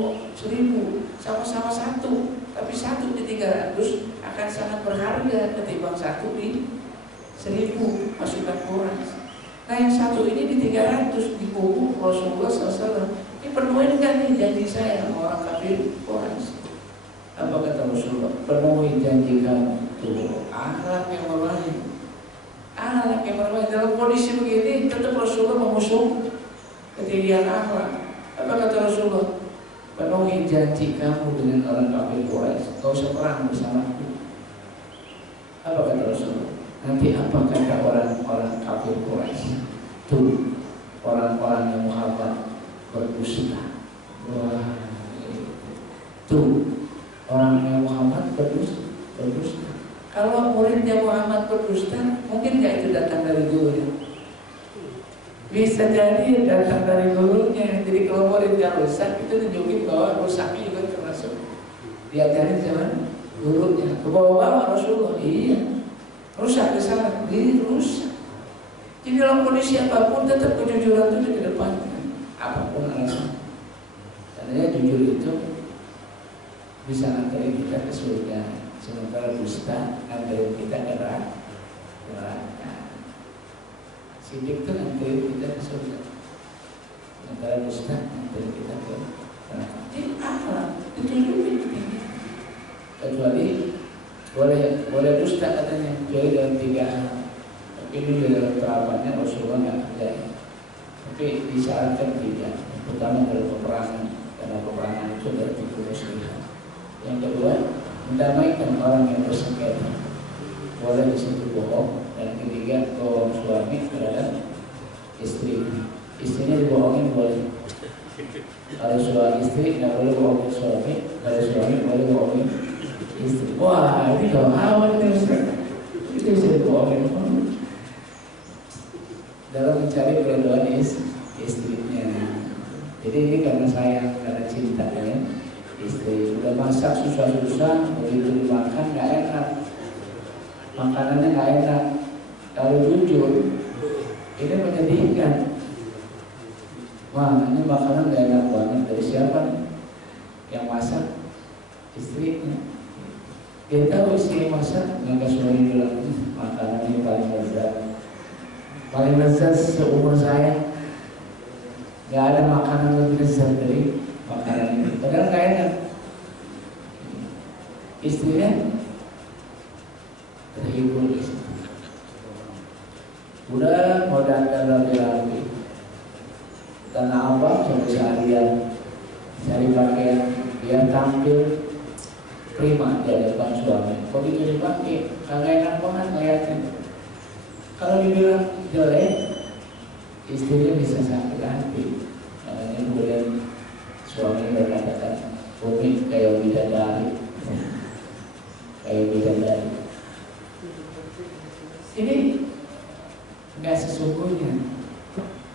Sama-sama satu, tapi satu di 300 akan sangat berharga ketimbang satu di 1000 pasukan Quraisy. Nah yang satu ini di 300 di kubu Rasulullah SAW. Ini penuhi dengan nih janji saya sama orang kafir Quraisy. Apa kata Rasulullah? Penuhi janji kamu. Tuh akhlak yang baik. Rasulullah, penuhi janji kamu dengan orang kafir Quraisy, kau usah perang bersamaku. Apa kata Rasulullah? Nanti apa kata orang-orang kafir Quraisy? Tuh, orang-orang yang Muhammad berdusta. Wah, tuh, orang yang Muhammad berdusta. Kalau muridnya Muhammad berdusta, mungkin nggak itu datang dari gurunya? Bisa jadi datang dari gurunya. Jadi kalau muridnya rusak, itu tunjukin bahwa rusaknya juga termasuk diajarin zaman gurunya. Ke bawah Rasulullah, iya, rusak ke sana, diri rusak. Jadi dalam kondisi apapun tetap kejujuran itu di depan, apapun alasan. Karena jujur itu bisa nganterin kita ke surga, sementara dusta nganterin kita ke neraka. Sidik itu nganterin kita ke surga, sementara dusta nganterin kita ke neraka. Jadi akhlak ditunjukin begini. Kecuali boleh dusta katanya, kecuali dalam 3 hal. Tapi ini dalam terapannya Rasulullah nggak ada. Tapi disyaratkan 3. Pertama adalah peperangan, karena peperangan itu adalah tipu muslihat. Yang kedua, mendamaikan orang yang bersengketa. Boleh disitu bohong. Dan ketiga, bohong suami terhadap istri. Istrinya dibohongin boleh. Kalau suami istri nggak boleh bohongin suami. Kalau suami boleh bohongin istri. Wah, ini kalau awal ini itu bisa dibohongin dalam mencari keriduan istrinya. Jadi ini karena sayang, karena cinta ya. Istri udah masak susah-susah, begitu dimakan nggak enak, makanannya nggak enak. Kalau jujur, ini menyedihkan. Wah, ini makanan nggak enak banget. Dari siapa nih? Yang masak? Istrinya. Dia tahu istri masak, maka suami bilang, makanan ini paling lezat seumur saya. Gak ada makanan lebih lezat dari makanan ini. Padahal gak enak. Istrinya terhibur. Udah mau dandan rapi-rapi, Tanah Abang sampai seharian cari pakaian, dia tampil prima di hadapan suami. Kok itu dipakai? Kagak enak banget ngeliatnya. Kalau dibilang jelek, istrinya bisa sakit hati. Makanya kemudian suami berkata, Umi kayak bidadari, kayak bidadari. Ini nggak sesungguhnya,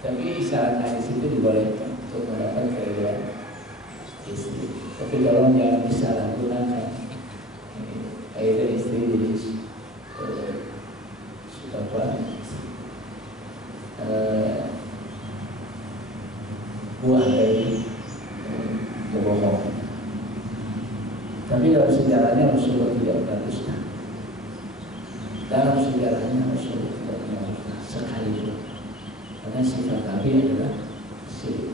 tapi isyarat hadis itu dibolehkan untuk mendapat keriduan istri. Tapi kalau jangan disalahgunakan, akhirnya istri jadi buah dari kebohongan. Tapi dalam sejarahnya Rasulullah tidak pernah dusta. Dalam sejarahnya Rasulullah tidak pernah dusta sekalipun. Karena sifat Nabi adalah sidik.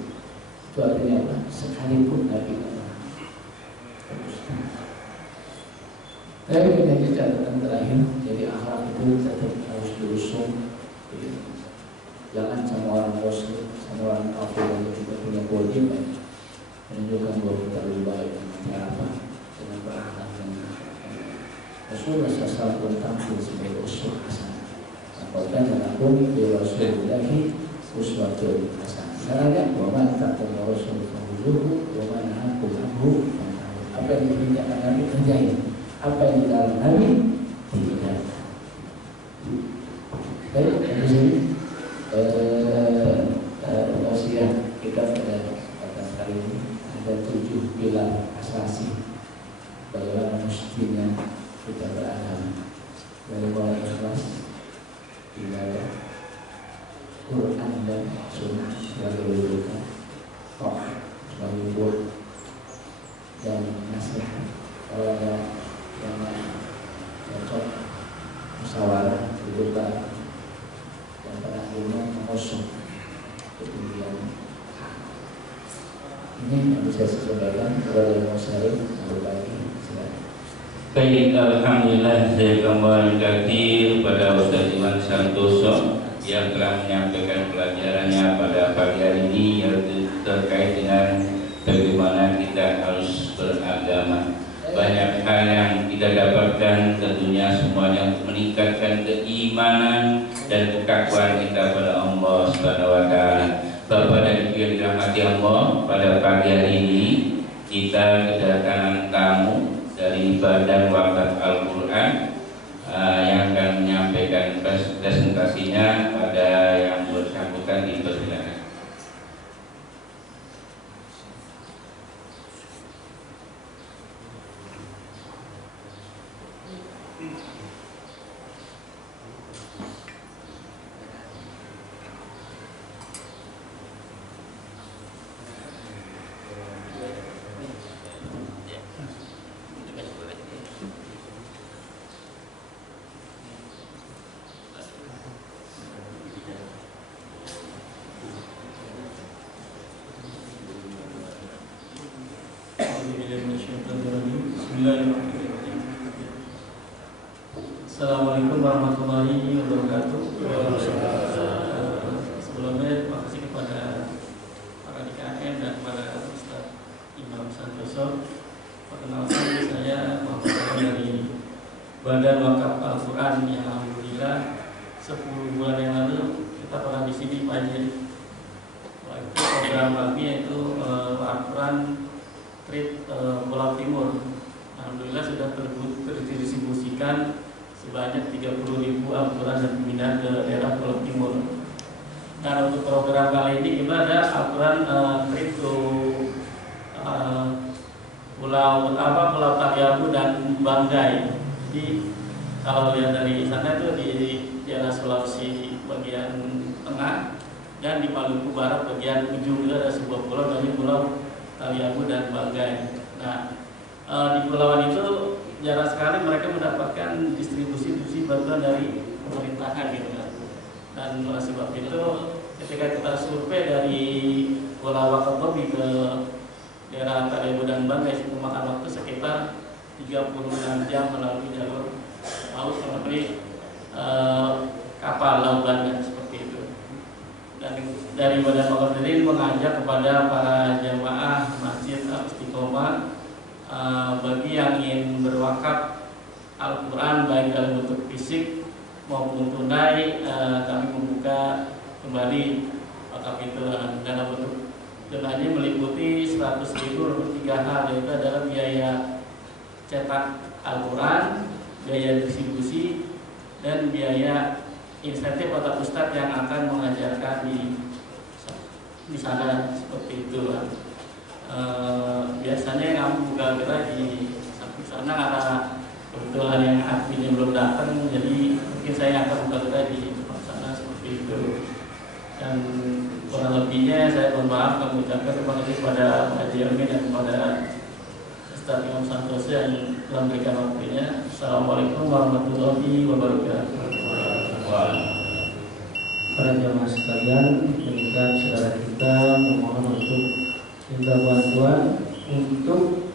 Itu artinya apa? Sekalipun Nabi tidak pernah dusta. Tapi menjadi catatan terakhir, jadi akhlak itu tetap harus diusung. Jangan sama orang muslim, sama orang kafir yang kita punya kewajiban menunjukkan bahwa kita lebih baik dengan apa? Dengan berakhlak yang Rasulullah SAW pun tampil sebagai uswah hasanah. Apakah menakuni di Rasulullahi uswatun hasanah. Caranya bahwa takut Rasulullah dulu, bahwa nahakum anhu. Apa yang dikerjakan Nabi kerjain, apa yang dilarang Nabi tidak. Baik, di sini wasiat kita pada kesempatan kali ini ada 7 pilar asasi bagaimana mestinya kita beragama, dari mulai ikhlas, ibadah, Quran dan Sunnah sebagai rujukan, Taat sebagai buah dan nasihat. Kalau ada yang cocok musyawarah rujukan dan pada akhirnya mengusung ketinggian hak. Ini yang bisa saya sampaikan kepada yang mau sharing berbagi. Silakan. Baik, alhamdulillah saya kembali kepada Ustaz Iwan Santoso yang telah menyampaikan pelajarannya pada pagi hari ini, yaitu terkait dengan hal yang kita dapatkan tentunya semuanya untuk meningkatkan keimanan dan ketakwaan kita pada Allah Subhanahu wa taala. Bapak dan Ibu yang dirahmati Allah, pada pagi hari ini kita kedatangan tamu dari Badan Wakaf Al-Quran yang akan menyampaikan presentasinya pada yang bersangkutan. Dipersilakan. Assalamualaikum warahmatullahi wabarakatuh. Sebelumnya terima kasih kepada para DKM dan kepada Ustaz Imam Santoso. Perkenalkan, saya Muhammad dari Badan Wakaf Al-Quran yang alhamdulillah 10 bulan yang lalu kita pernah di sini pagi. Itu program kami yaitu Al-Quran Trip Pulau Timur. Alhamdulillah sudah terdistribusikan sebanyak 30.000 Al-Quran dan pemindahan ke daerah Pulau Timur. Dan untuk program kali ini kita ada Al-Quran trip to Pulau Taliabu dan Banggai. Jadi kalau lihat dari sana itu di daerah Sulawesi bagian tengah dan di Maluku Barat bagian ujung itu ada sebuah pulau namanya Pulau Taliabu dan Banggai. Nah, di pulauan itu jarang sekali mereka mendapatkan distribusi bantuan dari pemerintahan gitu kan. Dan oleh sebab itu ketika kita survei dari Pulau Wakatobi ke daerah Taliabu dan Banggai itu memakan waktu sekitar 36 jam melalui jalur laut melalui kapal lautan seperti itu. Dan dari Badan Wakaf sendiri mengajak kepada para jamaah Masjid Al-Istiqomah bagi yang ingin berwakaf Al-Quran baik dalam bentuk fisik maupun tunai, kami membuka kembali wakaf itu dalam bentuk tunainya meliputi 100.000 untuk 3 hal, yaitu adalah biaya cetak Al-Quran, biaya distribusi, dan biaya insentif atau ustadz yang akan mengajarkan di sana seperti itu. Biasanya kami buka gerak di sana karena kebetulan yang adminnya belum datang, jadi mungkin saya akan buka gerak di sana seperti itu. Dan kurang lebihnya saya mohon maaf, kami ucapkan terima kasih kepada Pak Haji Amin dan kepada Ustaz Imam Santoso yang telah memberikan waktunya. Assalamualaikum warahmatullahi wabarakatuh. Para jamaah sekalian, demikian saudara kita memohon untuk minta bantuan untuk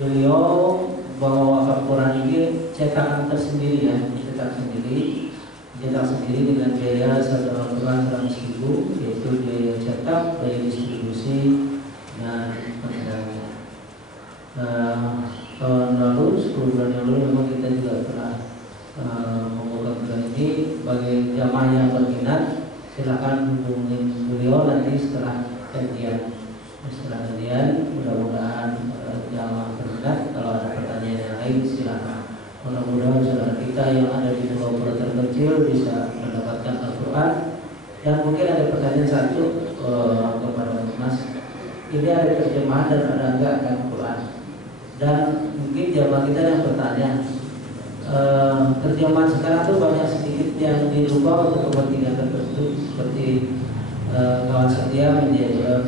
beliau bawa wakaf Quran ini cetakan tersendiri ya, cetak sendiri dengan biaya 1 Al-Quran 100.000, yaitu biaya cetak, biaya distribusi dan pendanaan. Tahun lalu 10 bulan yang lalu memang kita juga telah membuka program ini. Bagi jamaah yang berminat silakan hubungi beliau nanti setelah kajian. Mudah-mudahan jamaah berminat. Kalau ada pertanyaan yang lain silakan. Mudah-mudahan saudara kita yang ada di pulau-pulau terkecil bisa mendapatkan Al-Quran. Dan mungkin ada pertanyaan satu kepada Mas, ini ada terjemahan dan ada enggak Al-Quran? Dan mungkin jamaah kita yang bertanya, terjemahan sekarang itu banyak sedikit yang dirubah untuk kepentingan tertentu, seperti kawan setia menjadi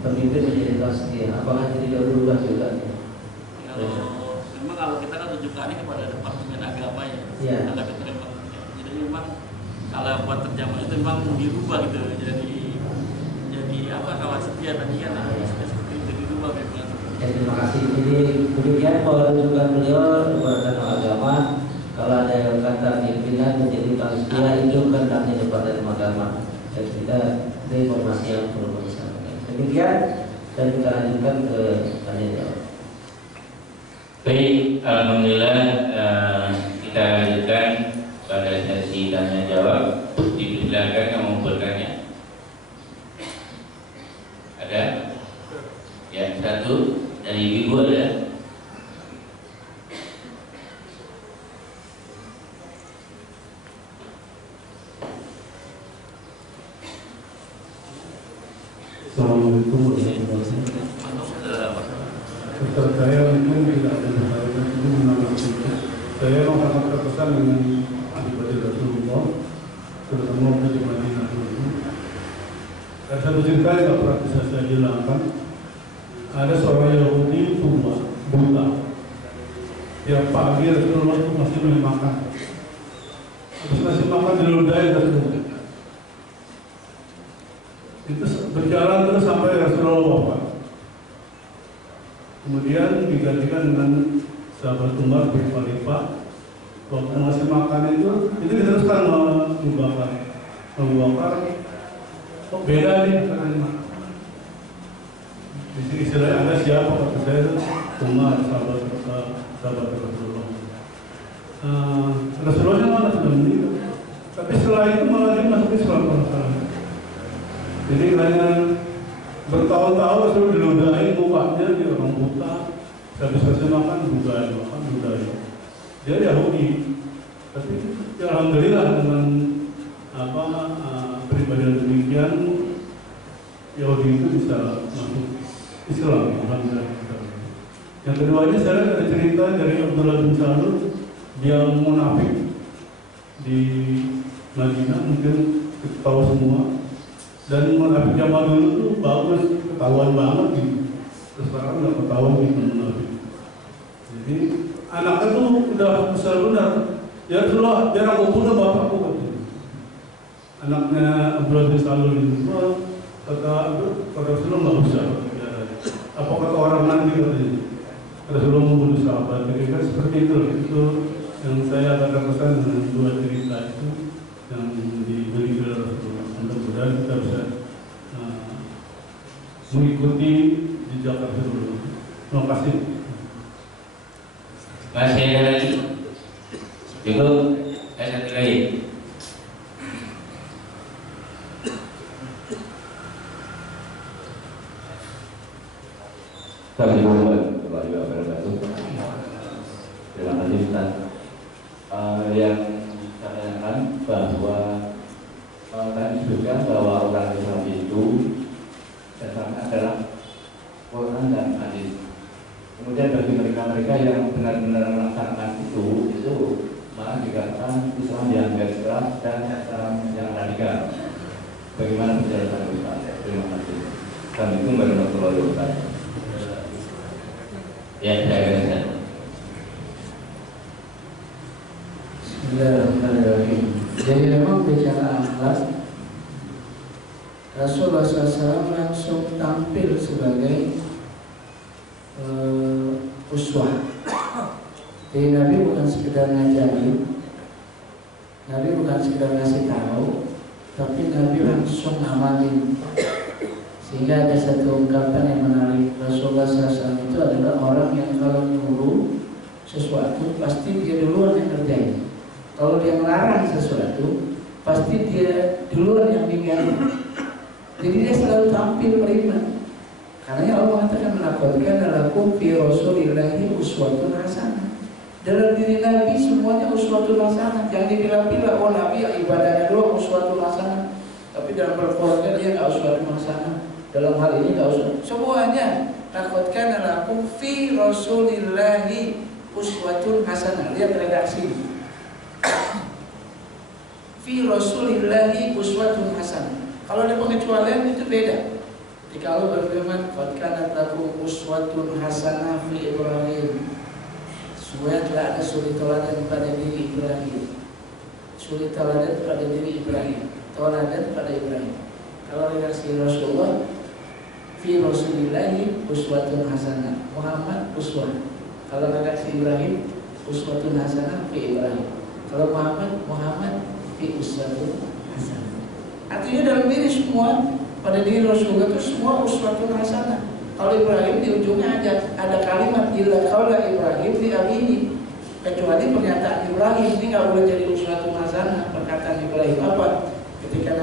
pemimpin menjadi kawan setia. Apakah jadi berubah juga? Memang kalau kita kan rujukannya kepada Departemen Agama ya. Jadi memang kalau buat terjemahan itu memang dirubah gitu. Jadi apa, kawan setia tadi kan seperti itu dirubah memang. Ya, terima kasih. Jadi demikian rujukan beliau Departemen Agama. Kalau ada yang kata pimpinan menjadi kawan setia, itu kehendaknya Departemen Agama. Dan kita ada informasi yang perlu disampaikan. Demikian, dan kita lanjutkan ke tanya jawab. Baik, Alhamdulillah, kita lanjutkan pada sesi tanya jawab. Dipersilakan yang mengumpulkannya. Ada? Yang satu dari Ibu ada? Assalamualaikum warahmatullahi wabarakatuh. Ustaz, saya mungkin tidak ada masalah itu menanggapi. Saya mau sangat terkesan dengan adik-adik Rasulullah, terutama di Madinah dulu. Dan satu cerita yang tak pernah bisa saya hilangkan. Ada seorang Yahudi tua, buta. Tiap pagi Rasulullah itu masih beli makan. Habis ngasih makan diludahin Rasulullah. Itu berjalan terus sampai Rasulullah wafat. Kemudian digantikan dengan sahabat Umar bin Khalifah. Waktu ngasih makan itu diteruskan Abu Bakar. Abu Bakar, kok beda nih katanya. Di sini istilahnya ada siapa kata saya itu Umar, sahabat Rasulullah. Rasulullahnya mana sudah meninggal. Tapi setelah itu malah dia masuk Islam masalah. Jadi hanya bertahun-tahun sudah diludahi mukanya, dia orang buta. Habis kasih makan budaya. Dia Yahudi, tapi ya alhamdulillah dengan pribadi demikian Yahudi itu bisa masuk Islam. Alhamdulillah. Yang keduanya saya ada cerita dari Abdullah bin Salul yang munafik di Madinah, mungkin kita tahu semua. Dan munafik zaman dulu tuh bagus, ketahuan banget gitu. Terus sekarang udah ketahuan gitu munafik. Jadi anaknya tuh udah besar benar. Ya Rasulullah, biar aku bunuh bapakku katanya. Anaknya Abdullah bin Salul itu kata Rasulullah nggak usah. Apa kata orang nanti katanya? Rasulullah membunuh sahabat. Jadi kan seperti itu yang saya agak terkesan dengan dua cerita itu yang diberi oleh Rasulullah. Mudah-mudahan kita bisa mengikuti jejak Rasulullah. Terima kasih. Masih ada lagi? Cukup? Saya satu lagi. Assalamualaikum warahmatullahi wabarakatuh. Terima kasih Ustaz. Yang saya tanyakan bahwa tadi disebutkan bahwa orang Islam itu dasarnya adalah Quran dan hadis. Kemudian bagi mereka yang benar-benar melaksanakan itu malah dikatakan Islam yang garis keras dan Islam yang radikal. Bagaimana penjelasan Ustaz? Terima kasih. Assalamualaikum warahmatullahi wabarakatuh. Ya, saya kira. Bismillahirrahmanirrahim. Jadi memang bicara akhlak, Rasulullah SAW langsung tampil sebagai uswah. Jadi Nabi bukan sekedar ngajarin, Nabi bukan sekedar ngasih tahu, tapi Nabi langsung ngamalin. Sehingga ada satu ungkapan yang menarik, Rasulullah SAW itu adalah orang yang kalau nyuruh sesuatu pasti dia duluan yang kerjain. Kalau dia melarang sesuatu pasti dia duluan yang bikin. Jadi dia selalu tampil beriman. Karena Allah mengatakan menakutkan lakum fi Rasulillahi uswatun hasanah. Dalam diri Nabi semuanya uswatun hasanah. Jangan dipilah-pilah, oh Nabi ibadahnya doang uswatun hasanah, tapi dalam berkeluarga dia nggak uswatun hasanah. Dalam hal ini nggak usah. Semuanya takutkan lakum fi Rasulillahi uswatun hasanah. Lihat redaksi. Fi Rasulillahi uswatun hasanah. Kalau ada pengecualian itu beda. Jika Allah berfirman, "Qad kanat lakum uswatun hasanah fi Ibrahim." Sungguh telah ada suri teladan pada diri Ibrahim. Suri teladan pada diri Ibrahim. Teladan pada Ibrahim. Kalau redaksi Rasulullah, fi Rasulillahi uswatun hasanah. Muhammad uswah. Kalau redaksi Ibrahim, uswatun hasanah fi Ibrahim. Kalau Muhammad fi uswatun hasanah. Artinya dalam diri semua, pada diri Rasulullah itu semua uswatun hasanah. Kalau Ibrahim di ujungnya ada kalimat illa qaula Ibrahim di abihi, kecuali pernyataan Ibrahim. Ini nggak boleh jadi uswatun hasanah perkataan Ibrahim apa ketika